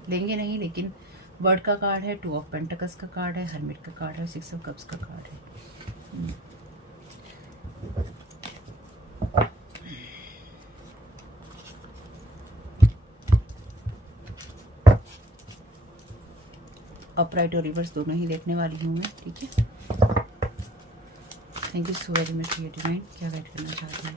लेंगे नहीं, लेकिन वर्ड का कार्ड है, 2 ऑफ पेंटिकल्स का कार्ड है, हर्मिट का कार्ड है, 6 ऑफ कप्स का कार्ड है। अपराइट और रिवर्स दोनों ही देखने वाली हूँ मैं, ठीक है। Thank you so very much dear divine, क्या गाइड करना चाहते हैं।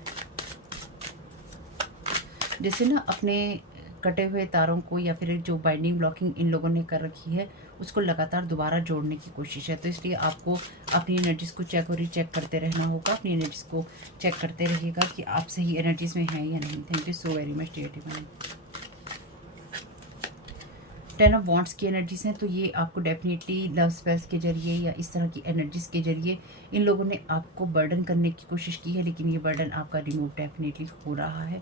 जैसे ना अपने कटे हुए तारों को या फिर जो बाइंडिंग ब्लॉकिंग इन लोगों ने कर रखी है उसको लगातार दोबारा जोड़ने की कोशिश है। तो इसलिए आपको अपनी एनर्जीज को चेक और रीचेक करते रहना होगा। अपनी एनर्जीज को चेक करते रहिएगा कि आप सही एनर्जीज में हैं या नहीं। Thank you so very much dear divine. 10 of wands की एनर्जीज हैं, तो ये आपको डेफिनेटली लव स्पेल्स के जरिए या इस तरह की एनर्जीज के जरिए इन लोगों ने आपको बर्डन करने की कोशिश की है, लेकिन ये बर्डन आपका रिमूव डेफिनेटली हो रहा है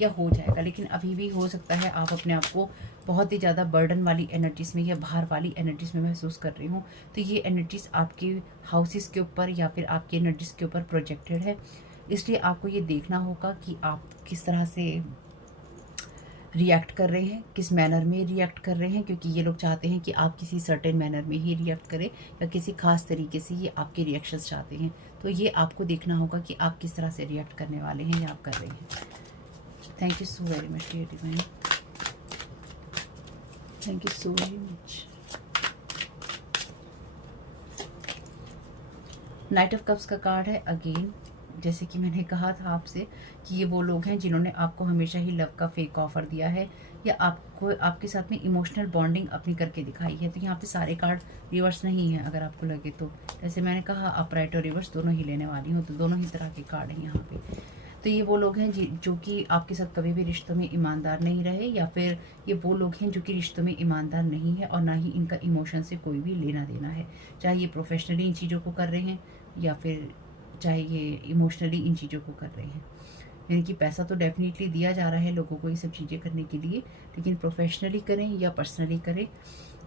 या हो जाएगा। लेकिन अभी भी हो सकता है आप अपने आप को बहुत ही ज़्यादा बर्डन वाली एनर्जीज में या भार वाली एनर्जीज में महसूस कर रहे हो। तो ये एनर्जीज आपके हाउसेस के ऊपर या फिर आपकी एनर्जीज के ऊपर प्रोजेक्टेड है। इसलिए आपको ये देखना होगा कि आप किस तरह से रिएक्ट कर रहे हैं, किस मैनर में रिएक्ट कर रहे हैं, क्योंकि ये लोग चाहते हैं कि आप किसी सर्टेन मैनर में ही रिएक्ट करें या किसी खास तरीके से ये आपके रिएक्शंस चाहते हैं। तो ये आपको देखना होगा कि आप किस तरह से रिएक्ट करने वाले हैं या आप कर रहे हैं। Thank you so very much dear divine, thank you so very much. Knight of cups का कार्ड है अगेन। जैसे कि मैंने कहा था आपसे कि ये वो लोग हैं जिन्होंने आपको हमेशा ही लव का फेक ऑफर दिया है या आपको आपके साथ में इमोशनल बॉन्डिंग अपनी करके दिखाई है। तो यहाँ पे सारे कार्ड रिवर्स नहीं है अगर आपको लगे तो। जैसे मैंने कहा अपराइट और रिवर्स दोनों ही लेने वाली हूँ, तो दोनों ही तरह के कार्ड हैं यहाँ पे। तो ये वो लोग हैं जो कि आपके साथ कभी भी रिश्तों में ईमानदार नहीं रहे, या फिर ये वो लोग हैं जो कि रिश्तों में ईमानदार नहीं है और ना ही इनका इमोशन से कोई भी लेना देना है। चाहे ये प्रोफेशनली इन चीज़ों को कर रहे हैं या फिर चाहे ये इमोशनली इन चीज़ों को कर रहे हैं। यानी कि पैसा तो डेफिनेटली दिया जा रहा है लोगों को ये सब चीज़ें करने के लिए, लेकिन प्रोफेशनली करें या पर्सनली करें,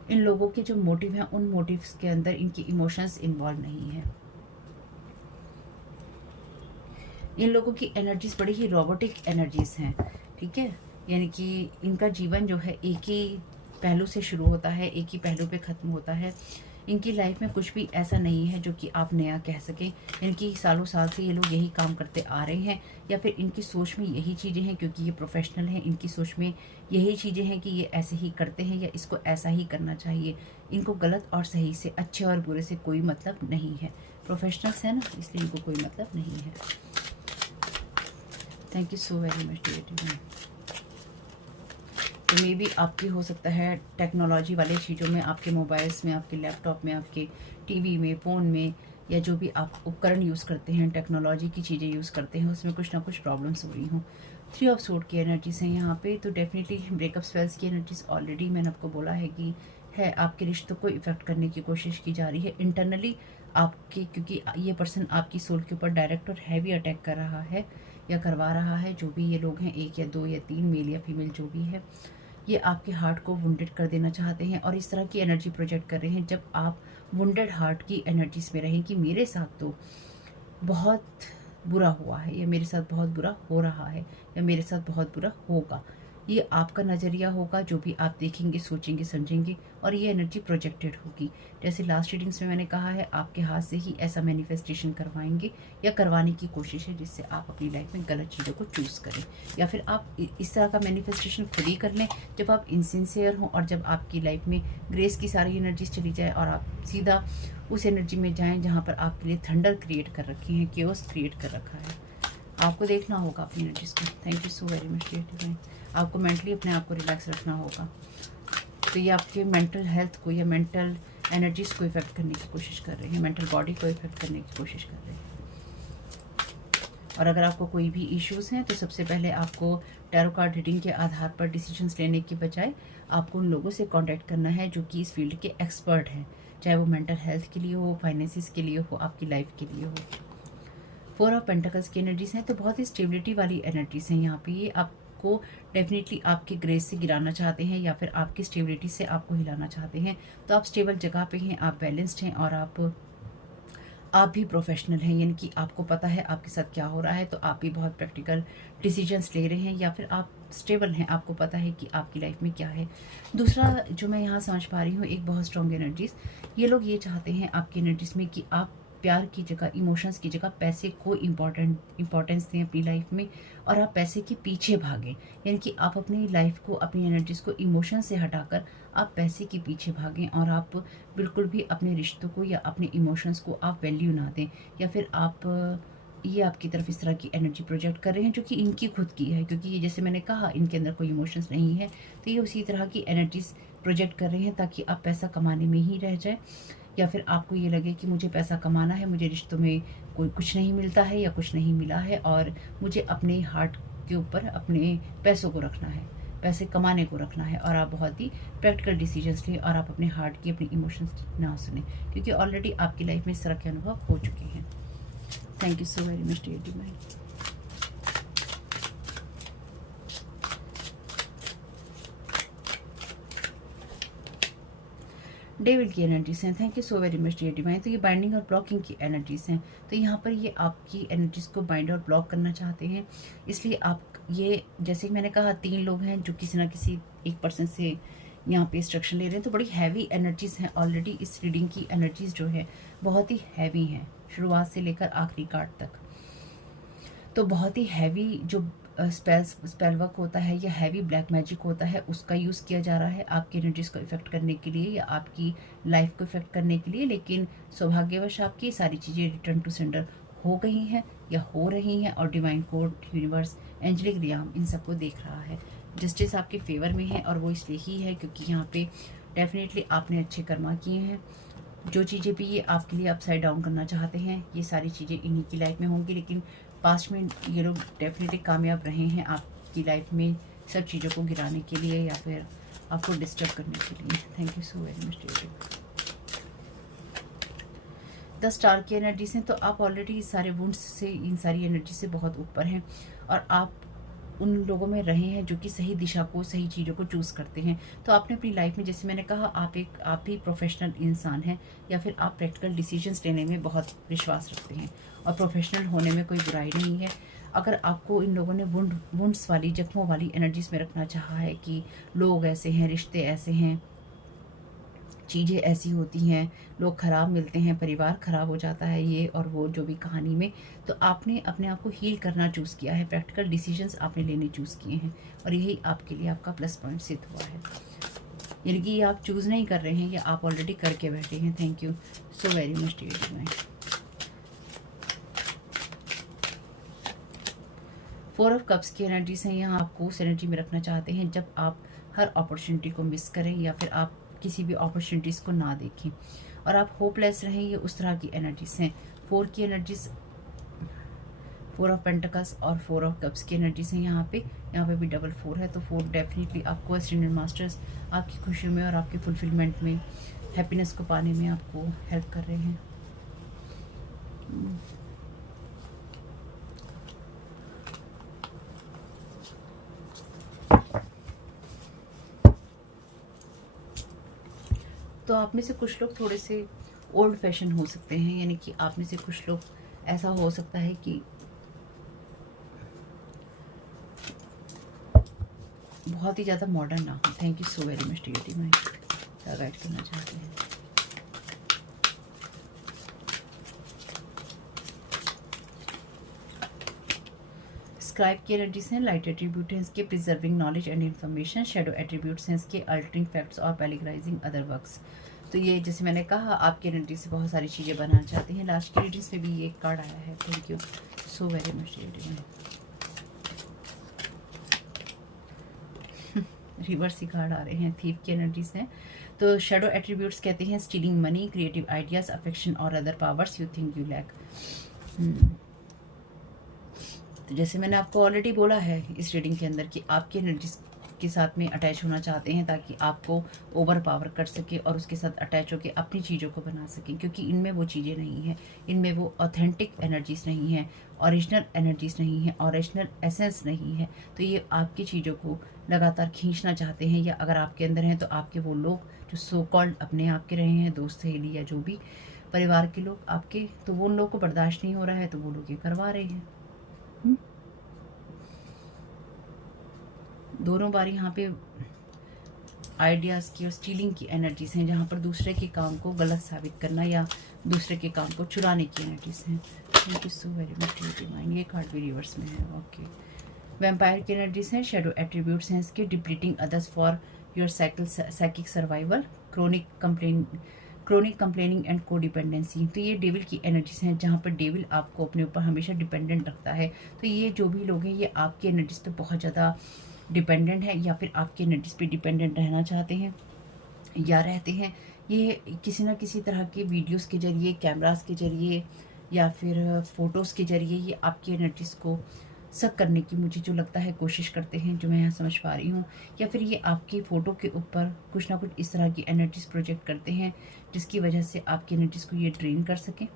इन लोगों के जो मोटिव हैं उन मोटिव्स के अंदर इनके इमोशंस इन्वॉल्व नहीं है। इन लोगों की एनर्जीज बड़ी ही रोबोटिक एनर्जीज हैं, ठीक है। यानी कि इनका जीवन जो है एक ही पहलू से शुरू होता है, एक ही पहलू पे ख़त्म होता है। इनकी लाइफ में कुछ भी ऐसा नहीं है जो कि आप नया कह सकें। इनकी सालों साल से ये लोग यही काम करते आ रहे हैं, या फिर इनकी सोच में यही चीज़ें हैं, क्योंकि ये प्रोफेशनल हैं, इनकी सोच में यही चीज़ें हैं कि ये ऐसे ही करते हैं या इसको ऐसा ही करना चाहिए। इनको गलत और सही से, अच्छे और बुरे से कोई मतलब नहीं है। प्रोफेशनल्स है ना, इसलिए इनको कोई मतलब नहीं है। Thank you so very much dear. तो मे भी आपकी हो सकता है ना चीज़ों में, आपके मोबाइल्स में, आपके लैपटॉप में, आपके टीवी में, फ़ोन में, या जो भी आप उपकरण यूज़ करते हैं, टेक्नोलॉजी की चीज़ें यूज़ करते हैं, उसमें कुछ ना कुछ प्रॉब्लम्स हो रही हों। 3 ऑफ सोर्ड की एनर्जीज हैं यहाँ पे। तो डेफिनेटली ब्रेकअप स्पेल्स की एनर्जीज ऑलरेडी मैंने आपको बोला है कि है, आपके रिश्तों को इफेक्ट करने की कोशिश की जा रही है इंटरनली आपके, क्योंकि ये पर्सन आपकी सोल के ऊपर डायरेक्ट और हैवी अटैक कर रहा है या करवा रहा है। जो भी ये लोग हैं, 1 या 2 या 3, मेल या फीमेल जो भी है, ये आपके हार्ट को वुंडेड कर देना चाहते हैं और इस तरह की एनर्जी प्रोजेक्ट कर रहे हैं। जब आप वुंडेड हार्ट की एनर्जीज में रहें कि मेरे साथ तो बहुत बुरा हुआ है, या मेरे साथ बहुत बुरा हो रहा है, या मेरे साथ बहुत बुरा होगा, ये आपका नज़रिया होगा, जो भी आप देखेंगे, सोचेंगे, समझेंगे, और ये एनर्जी प्रोजेक्टेड होगी। जैसे लास्ट रीडिंग्स में मैंने कहा है, आपके हाथ से ही ऐसा मैनिफेस्टेशन करवाएंगे या करवाने की कोशिश है जिससे आप अपनी लाइफ में गलत चीज़ों को चूज़ करें, या फिर आप इस तरह का मैनिफेस्टेशन खुद ही कर लें जब आप इनसिंसियर हों, और जब आपकी लाइफ में ग्रेस की सारी एनर्जीज चली जाए और आप सीधा उस एनर्जी में जाएं जहाँ पर आपके लिए थंडर क्रिएट कर रखी है, केओस क्रिएट कर रखा है। आपको देखना होगा अपनी एनर्जीज को। Thank you so very much dear divine. आपको मेंटली अपने आप को रिलैक्स रखना होगा। तो ये आपके मेंटल हेल्थ को या मेंटल एनर्जीज को इफेक्ट करने की कोशिश कर रहे हैं, मेंटल बॉडी को इफेक्ट करने की कोशिश कर रहे हैं। और अगर आपको कोई भी इश्यूज़ हैं तो सबसे पहले आपको टैरो कार्ड रीडिंग के आधार पर डिसीजंस लेने के बजाय आपको उन लोगों से कांटेक्ट करना है जो कि इस फील्ड के एक्सपर्ट हैं, चाहे वो मेंटल हेल्थ के लिए हो, फाइनेंसिस के लिए हो, आपकी लाइफ के लिए हो। 4 ऑफ पेंटिकल्स की एनर्जीज हैं, तो बहुत ही स्टेबिलिटी वाली एनर्जीज हैं यहाँ पे। ये आपको डेफिनेटली आपके ग्रेस से गिराना चाहते हैं या फिर आपकी स्टेबिलिटी से आपको हिलाना चाहते हैं। तो आप स्टेबल जगह पे हैं, आप बैलेंस्ड हैं, और आप भी प्रोफेशनल हैं, यानी कि आपको पता है आपके साथ क्या हो रहा है, तो आप भी बहुत प्रैक्टिकल डिसीजंस ले रहे हैं, या फिर आप स्टेबल हैं, आपको पता है कि आपकी लाइफ में क्या है। दूसरा जो मैं यहाँ समझ पा रही हूँ, एक बहुत स्ट्रॉन्ग एनर्जीज, ये लोग ये चाहते हैं आपकी एनर्जीज में कि आप प्यार की जगह, इमोशंस की जगह पैसे को इम्पोर्टेंस दें अपनी लाइफ में, और आप पैसे के पीछे भागें। यानी कि आप अपनी लाइफ को, अपनी एनर्जीज को इमोशन से हटाकर आप पैसे के पीछे भागें, और आप बिल्कुल भी अपने रिश्तों को या अपने इमोशंस को आप वैल्यू ना दें, या फिर आप ये आपकी तरफ इस तरह की एनर्जी प्रोजेक्ट कर रहे हैं जो कि इनकी खुद की है, क्योंकि ये जैसे मैंने कहा इनके अंदर कोई इमोशंस नहीं है, तो ये उसी तरह की एनर्जीज प्रोजेक्ट कर रहे हैं ताकि आप पैसा कमाने में ही रह जाए, या फिर आपको ये लगे कि मुझे पैसा कमाना है, मुझे रिश्तों में कोई कुछ नहीं मिलता है या कुछ नहीं मिला है, और मुझे अपने हार्ट के ऊपर अपने पैसों को रखना है, पैसे कमाने को रखना है, और आप बहुत ही प्रैक्टिकल डिसीजंस लें और आप अपने हार्ट की, अपनी इमोशंस ना सुने, क्योंकि ऑलरेडी आपकी लाइफ में इस तरह के अनुभव हो चुके हैं। Thank you so very much dear divine. Devil की एनर्जीज हैं। Thank you so very much dear divine. तो ये बाइंडिंग और ब्लॉकिंग की एनर्जीज हैं। तो यहाँ पर ये आपकी एनर्जीज को बाइंड और ब्लॉक करना चाहते हैं, इसलिए आप ये, जैसे कि मैंने कहा, 3 लोग हैं जो किसी ना किसी एक पर्सन से यहाँ पे इंस्ट्रक्शन ले रहे हैं। तो बड़ी हैवी एनर्जीज हैं ऑलरेडी। इस रीडिंग की एनर्जीज जो है बहुत ही हैवी हैं, शुरुआत से लेकर आखिरी कार्ड तक। तो बहुत ही हैवी जो स्पेल वर्क होता है या हैवी ब्लैक मैजिक होता है, उसका यूज़ किया जा रहा है आपकी एनर्जीज को इफेक्ट करने के लिए या आपकी लाइफ को इफेक्ट करने के लिए। लेकिन सौभाग्यवश आपकी सारी चीज़ें रिटर्न टू सेंडर हो गई हैं या हो रही हैं, और divine code, universe, angelic realm इन सबको देख रहा है। जस्टिस आपके फेवर में है, और वो इसलिए ही है क्योंकि यहाँ पे डेफिनेटली आपने अच्छे कर्मा किए हैं। जो चीज़ें भी ये आपके लिए अपसाइड डाउन करना चाहते हैं, ये सारी चीज़ें इन्हीं की लाइफ में होंगी, लेकिन पास्ट में ये लोग डेफिनेटली कामयाब रहे हैं आपकी लाइफ में सब चीज़ों को गिराने के लिए या फिर आपको डिस्टर्ब करने के लिए। Thank you so very much dear. 10 star की एनर्जीज हैं, तो आप ऑलरेडी इस सारे वुंड्स से, इन सारी एनर्जी से बहुत ऊपर हैं, और आप उन लोगों में रहे हैं जो कि सही दिशा को, सही चीज़ों को चूज़ करते हैं। तो आपने अपनी लाइफ में, जैसे मैंने कहा, आप भी प्रोफेशनल इंसान हैं, या फिर आप प्रैक्टिकल डिसीजंस लेने में बहुत विश्वास रखते हैं, और प्रोफेशनल होने में कोई बुराई नहीं है। अगर आपको इन लोगों ने वुंड्स वाली, जख्मों वाली एनर्जीज में रखना चाहा है कि लोग ऐसे हैं, रिश्ते ऐसे हैं, चीज़ें ऐसी होती हैं, लोग ख़राब मिलते हैं, परिवार ख़राब हो जाता है, ये और वो जो भी कहानी में। तो आपने अपने आप को हील करना चूज़ किया है, प्रैक्टिकल डिसीजंस आपने लेने चूज़ किए हैं और यही आपके लिए आपका प्लस पॉइंट सिद्ध हुआ है। यानी कि ये आप चूज़ नहीं कर रहे हैं, या आप ऑलरेडी करके बैठे हैं। Thank you so very much dear divine. 4 of cups की एनर्जीज हैं यहाँ। आपको उस एनर्जी में रखना चाहते हैं जब आप हर अपॉर्चुनिटी को मिस करें या फिर आप किसी भी अपॉर्चुनिटीज़ को ना देखें और आप होपलेस रहें, ये उस तरह की एनर्जीज हैं। 4 की एनर्जीज, 4 ऑफ पेंटिकल्स और 4 ऑफ कप्स की एनर्जीज हैं यहाँ पे भी डबल 4 है। तो 4 डेफिनेटली आपको एस्टेंडेड मास्टर्स आपकी खुशियों में और आपके फुलफिलमेंट में, हैप्पीनेस को पाने में आपको हेल्प कर रहे हैं। तो आप में से कुछ लोग थोड़े से ओल्ड फैशन हो सकते हैं, यानी कि आप में से कुछ लोग ऐसा हो सकता है कि बहुत ही ज़्यादा मॉडर्न ना हो। Thank you so very much dear divine. क्या गाइड करना चाहते हैं? स्क्राइब की एनर्जीज हैं। लाइट एट्रीब्यूट हैं इसके preserving knowledge and information. Shadow attributes हैं इसके अल्टरिंग फैक्ट्स और पैलिग्राइजिंग अदर वर्क्स। तो ये जैसे मैंने कहा, आपकी एनर्जी से बहुत सारी चीज़ें बनाना चाहते हैं। लास्ट की रीडिंग्स में भी ये एक कार्ड आया है। Thank you so very much dear divine. Reverse ही कार्ड आ रहे हैं। थीफ की एनर्जीज हैं। तो शेडो एट्रीब्यूट्स कहते हैं stealing money, creative ideas, affection और other powers you think you lack. तो जैसे मैंने आपको ऑलरेडी बोला है इस रीडिंग के अंदर कि आपकी एनर्जीज के साथ में अटैच होना चाहते हैं ताकि आपको ओवर पावर कर सके और उसके साथ अटैच होकर अपनी चीज़ों को बना सकें, क्योंकि इनमें वो चीज़ें नहीं हैं, इनमें वो ऑथेंटिक एनर्जीज नहीं हैं, ओरिजिनल एनर्जीज नहीं है, ओरिजिनल एसेंस नहीं है। तो ये आपकी चीज़ों को लगातार खींचना चाहते हैं, या अगर आपके अंदर हैं तो आपके वो लोग जो सो कॉल्ड अपने आप के रहे हैं, दोस्त सहेली या जो भी परिवार के लोग आपके, तो वो उन लोगों को बर्दाश्त नहीं हो रहा है तो वो लोग ये करवा रहे हैं। दोनों बार यहाँ पे आइडियाज़ की और स्टीलिंग की एनर्जीज हैं, जहाँ पर दूसरे के काम को गलत साबित करना या दूसरे के काम को चुराने की एनर्जीज हैं। Thank you so very much divine. ये कार्ड भी रिवर्स में है। ओके, वैम्पायर की एनर्जीज हैं। शेडो एट्रीब्यूट्स हैं इसके depleting others for your psychic survival, chronic complaining and codependency. तो ये डेविल की एनर्जीज हैं, जहाँ पर डेविल आपको अपने ऊपर हमेशा डिपेंडेंट रखता है। तो ये जो भी लोग हैं ये आपकी एनर्जीज पे बहुत ज़्यादा डिपेंडेंट है, या फिर आपकी एनर्जीज पे डिपेंडेंट रहना चाहते हैं या रहते हैं। ये किसी ना किसी तरह के वीडियोस के जरिए, कैमरास के जरिए या फिर फ़ोटोज़ के जरिए ये आपकी एनर्जीज को सक करने की, मुझे जो लगता है, कोशिश करते हैं, जो मैं यहाँ समझ पा रही हूँ। या फिर ये आपकी फ़ोटो के ऊपर कुछ ना कुछ इस तरह की एनर्जीज प्रोजेक्ट करते हैं जिसकी वजह से आपकी एनर्जीज को ये ड्रेन कर सकें।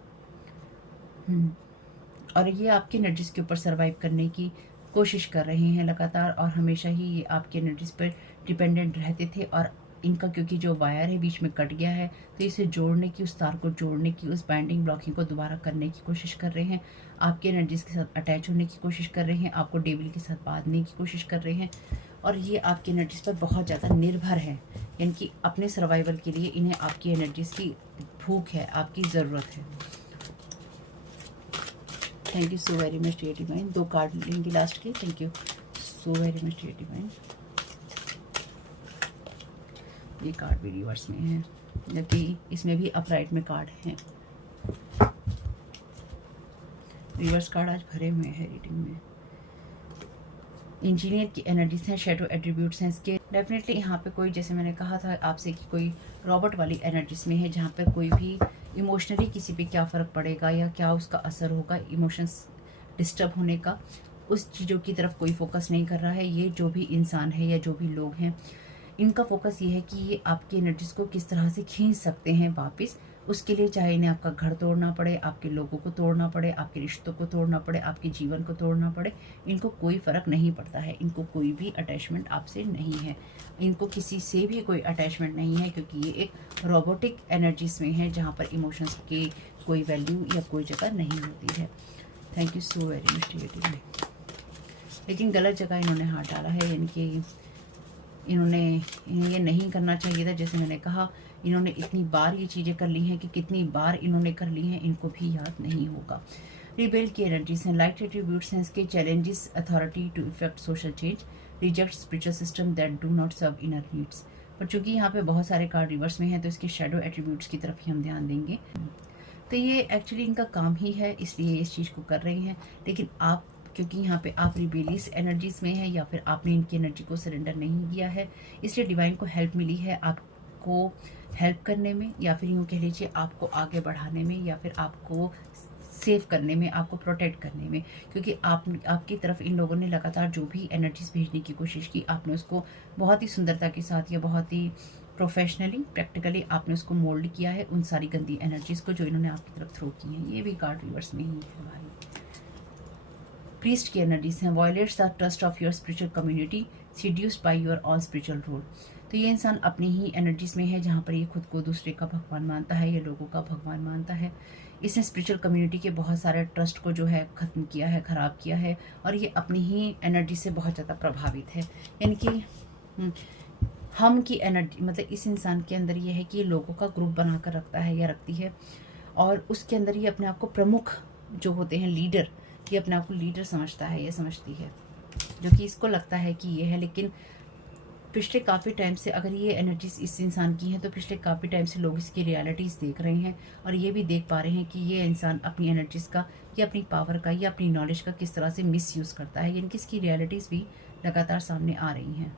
और ये आपकी एनर्जीज के ऊपर सर्वाइव करने की कोशिश कर रहे हैं लगातार, और हमेशा ही ये आपकी एनर्जीज पर डिपेंडेंट रहते थे। और इनका क्योंकि जो वायर है बीच में कट गया है, तो इसे जोड़ने की, उस तार को जोड़ने की, उस बाइंडिंग ब्लॉकिंग को दोबारा करने की कोशिश कर रहे हैं। आपकी एनर्जीज के साथ अटैच होने की कोशिश कर रहे हैं, आपको डेविल के साथ बांधने की कोशिश कर रहे हैं। और ये आपकी एनर्जीज पर बहुत ज़्यादा निर्भर है, यानी कि अपने सर्वाइवल के लिए इन्हें आपकी एनर्जीज की भूख है, आपकी ज़रूरत है। Thank you so very much dear divine. 2 card लेंगे लास्ट के। Thank you so very much dear divine. ये कार्ड भी रिवर्स में है, जबकि इसमें भी अपराइट में कार्ड हैं। रिवर्स कार्ड आज भरे हुए हैं रीडिंग में। इंजीनियर की एनर्जीज हैं, शेडो एट्रीब्यूट्स हैं इसके। डेफिनेटली यहाँ पे कोई, जैसे मैंने कहा था आपसे कि कोई रॉबोट वाली एनर्जीज में है, जहाँ पर कोई भी इमोशनली किसी पे क्या फ़र्क पड़ेगा या क्या उसका असर होगा इमोशंस डिस्टर्ब होने का, उस चीज़ों की तरफ कोई फोकस नहीं कर रहा है। ये जो भी इंसान है या जो भी लोग हैं, इनका फोकस ये है कि ये आपकी एनर्जीज को किस तरह से खींच सकते हैं वापस। उसके लिए चाहे इन्हें आपका घर तोड़ना पड़े, आपके लोगों को तोड़ना पड़े, आपके रिश्तों को तोड़ना पड़े, आपके जीवन को तोड़ना पड़े, इनको कोई फ़र्क नहीं पड़ता है। इनको कोई भी अटैचमेंट आपसे नहीं है, इनको किसी से भी कोई अटैचमेंट नहीं है, क्योंकि ये एक रोबोटिक एनर्जीज में है जहाँ पर इमोशंस की कोई वैल्यू या कोई जगह नहीं होती है। Thank you so very much dear. लेकिन गलत जगह इन्होंने हाथ डाला है, यानी कि इन्हें ये नहीं करना चाहिए था। जैसे मैंने कहा इन्होंने इतनी बार ये चीज़ें कर ली हैं कि कितनी बार इन्होंने कर ली हैं इनको भी याद नहीं होगा। रिबेल की एनर्जीज हैं, लाइट एट्रीब्यूट्स हैं इसके, challenges authority to effect social change, reject spiritual system that do not serve inner needs. पर चूंकि यहाँ पे बहुत सारे कार्ड रिवर्स में हैं तो इसके शेडो एट्रीब्यूट्स की तरफ ही हम ध्यान देंगे। तो ये एक्चुअली इनका काम ही है, इसलिए इस चीज़ को कर रही हैं। लेकिन आप, क्योंकि यहाँ पे आप रिबेलियस एनर्जीज में हैं या फिर आपने इनकी एनर्जी को सरेंडर नहीं किया है, इसलिए डिवाइन को हेल्प मिली है आपको हेल्प करने में, या फिर यूँ कह लीजिए आपको आगे बढ़ाने में, या फिर आपको सेव करने में, आपको प्रोटेक्ट करने में। क्योंकि आपकी तरफ इन लोगों ने लगातार जो भी एनर्जीज भेजने की कोशिश की, आपने उसको बहुत ही सुंदरता के साथ या बहुत ही प्रोफेशनली, प्रैक्टिकली आपने उसको मोल्ड किया है उन सारी गंदी एनर्जीज को जो इन्होंने आपकी तरफ थ्रो की हैं। ये भी कार्ड रिवर्स में ही है भाई। प्रीस्ट की एनर्जीज हैं, violates the trust of your spiritual community, seduced by your all spiritual role. तो ये इंसान अपनी ही एनर्जीज में है जहाँ पर ये खुद को दूसरे का भगवान मानता है, ये लोगों का भगवान मानता है। इसने स्पिरिचुअल कम्युनिटी के बहुत सारे ट्रस्ट को जो है ख़त्म किया है, ख़राब किया है, और ये अपनी ही एनर्जी से बहुत ज़्यादा प्रभावित है। यानी कि हम की एनर्जी, मतलब इस इंसान के अंदर ये है कि ये लोगों का ग्रुप बनाकर रखता है या रखती है, और उसके अंदर ये अपने आप को प्रमुख जो होते हैं लीडर, ये अपने आप को लीडर समझता है, ये समझती है, जो कि इसको लगता है कि ये है। लेकिन पिछले काफ़ी टाइम से अगर ये एनर्जीज इस इंसान की हैं तो पिछले काफ़ी टाइम से लोग इसकी रियलिटीज़ देख रहे हैं, और ये भी देख पा रहे हैं कि ये इंसान अपनी एनर्जीज़ का या अपनी पावर का या अपनी नॉलेज का किस तरह से मिसयूज़ करता है। यानी कि इसकी रियलिटीज़ भी लगातार सामने आ रही हैं।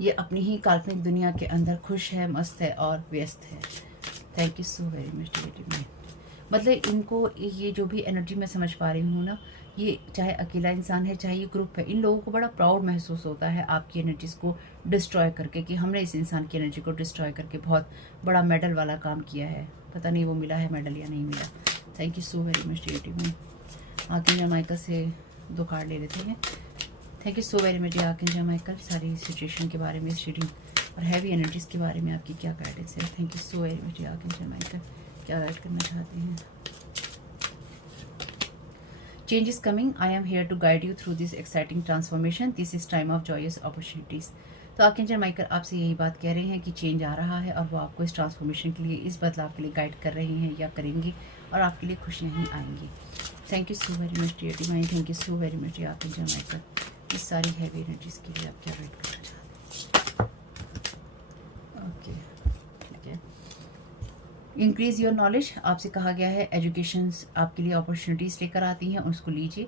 ये अपनी ही काल्पनिक दुनिया के अंदर खुश है, मस्त है और व्यस्त है। Thank you so very much divine. मतलब इनको ये जो भी एनर्जी मैं समझ पा रही हूँ ना, ये चाहे अकेला इंसान है चाहे ये ग्रुप है, इन लोगों को बड़ा प्राउड महसूस होता है आपकी एनर्जीज़ को डिस्ट्रॉय करके, कि हमने इस इंसान की एनर्जी को डिस्ट्रॉय करके बहुत बड़ा मेडल वाला काम किया है। पता नहीं वो मिला है मेडल या नहीं मिला। Thank you so very much divine. Archangel Michael से 2 कार्ड ले लेते हैं। Thank you so very much archangel Michael, सारी सिचुएशन के बारे में, इस रीडिंग और हैवी एनर्जीज़ के बारे में आपकी क्या गाइडेंस है। Thank you so very much archangel Michael, क्या गाइड करना चाहते हैं। Change is coming, I am here to guide you through this exciting transformation, this is time of joyous opportunities. तो आर्कएंजल माइकल आपसे यही बात कह रहे हैं कि चेंज आ रहा है और वो आपको इस ट्रांसफॉर्मेशन के लिए, इस बदलाव के लिए गाइड कर रहे हैं या करेंगे, और आपके लिए खुशियाँ ही आएंगी। Thank you so very much dear divine, thank you so very much archangel Michael, इस सारी हैवी एनर्जीज़ के लिए आप क्या गाइड करना चाहते हैं। ओके, ठीक है। इंक्रीज योर नॉलेज, आपसे कहा गया है एजुकेशंस आपके लिए अपॉर्चुनिटीज़ लेकर आती हैं, उसको लीजिए,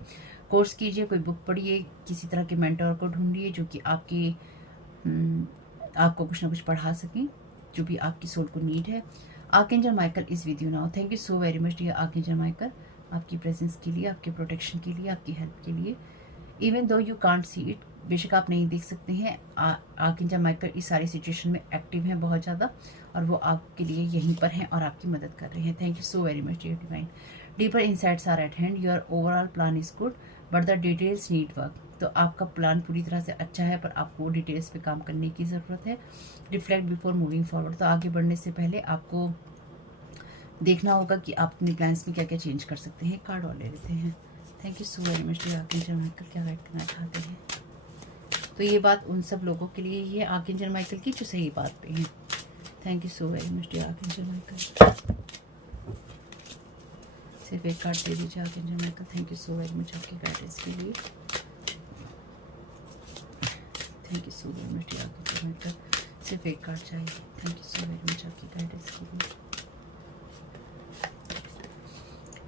कोर्स कीजिए, कोई बुक पढ़िए, किसी तरह के मेंटर को ढूंढिए जो कि आपको कुछ ना कुछ पढ़ा सकें, जो भी आपकी सोल को नीड है। Archangel Michael is with you now. Thank you so very much dear archangel Michael, आपकी प्रेजेंस के लिए, आपके प्रोटेक्शन के लिए, आपकी हेल्प के लिए। Even though you can't see it, बेशक आप नहीं देख सकते हैं, आर्कएंजल माइकल इस सारी सिचुएशन में एक्टिव हैं बहुत ज़्यादा, और वो आपके लिए यहीं पर हैं और आपकी मदद कर रहे हैं। Thank you so very much dear divine. Deeper insights are at hand, your overall plan is good but the details need work. तो आपका प्लान पूरी तरह से अच्छा है, पर आपको डिटेल्स पे काम करने की ज़रूरत है। रिफ्लेक्ट बिफोर मूविंग फॉरवर्ड, तो आगे बढ़ने से पहले आपको देखना होगा कि आप अपने प्लान्स में क्या क्या चेंज कर सकते हैं। कार्ड और ले लेते हैं। Thank you so very much dear archangel Michael, क्या गाइड करना चाहते हैं। तो ये बात उन सब लोगों के लिए ही है आर्कएंजल माइकल की जो सही बात पे हैं। Thank you so very much dear archangel Michael. सिर्फ एक कार्ड दे दीजिए archangel Michael. Thank you so very much आपकी गाइडेंस के लिए। Thank you so very much dear archangel Michael, सिर्फ एक कार्ड चाहिए। Thank you so very much आपकी गाइडेंस के लिए।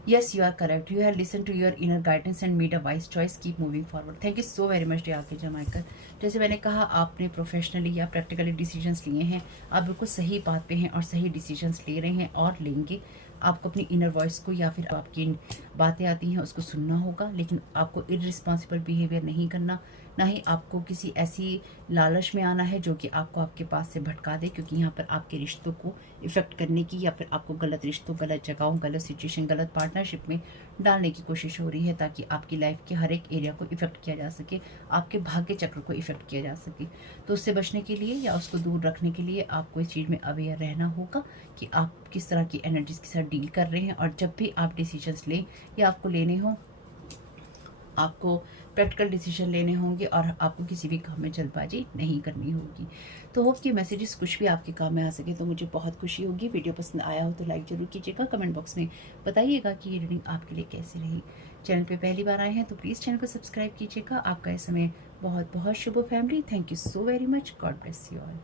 Yes, you are correct. You have listened to your inner guidance and made a wise choice. Keep moving forward. Thank you so very much, dear archangel Michael. जैसे मैंने कहा, आपने professionally या practically decisions लिए हैं, आप बिल्कुल सही बात पे हैं और सही डिसीजंस ले रहे हैं और लेंगे। आपको अपनी इनर वॉइस को या फिर आपकी बातें आती हैं उसको सुनना होगा, लेकिन आपको इररिस्पॉन्सिबल बिहेवियर नहीं करना, ना ही आपको किसी ऐसी लालच में आना है जो कि आपको आपके पास से भटका दे, क्योंकि यहाँ पर आपके रिश्तों को इफेक्ट करने की या फिर आपको गलत रिश्तों, गलत जगहों, गलत सिचुएशन, गलत पार्टनरशिप में डालने की कोशिश हो रही है, ताकि आपकी लाइफ के हर एक एरिया को इफेक्ट किया जा सके, आपके भाग्य चक्र को इफेक्ट किया जा सके। तो उससे बचने के लिए या उसको दूर रखने के लिए आपको इस चीज़ में अवेयर रहना होगा कि आप किस तरह की एनर्जीज के साथ डील कर रहे हैं, और जब भी आप डिसीजंस लें या आपको लेने हो आपको प्रैक्टिकल डिसीजन लेने होंगे और आपको किसी भी काम में जल्दबाजी नहीं करनी होगी। तो होप कि मैसेजेस कुछ भी आपके काम में आ सके तो मुझे बहुत खुशी होगी। वीडियो पसंद आया हो तो लाइक ज़रूर कीजिएगा, कमेंट बॉक्स में बताइएगा कि ये रीडिंग आपके लिए कैसी रही। चैनल पे पहली बार आए हैं तो प्लीज़ चैनल को सब्सक्राइब कीजिएगा। आपका इस समय बहुत बहुत शुभ हो family. Thank you so very much. God bless you all.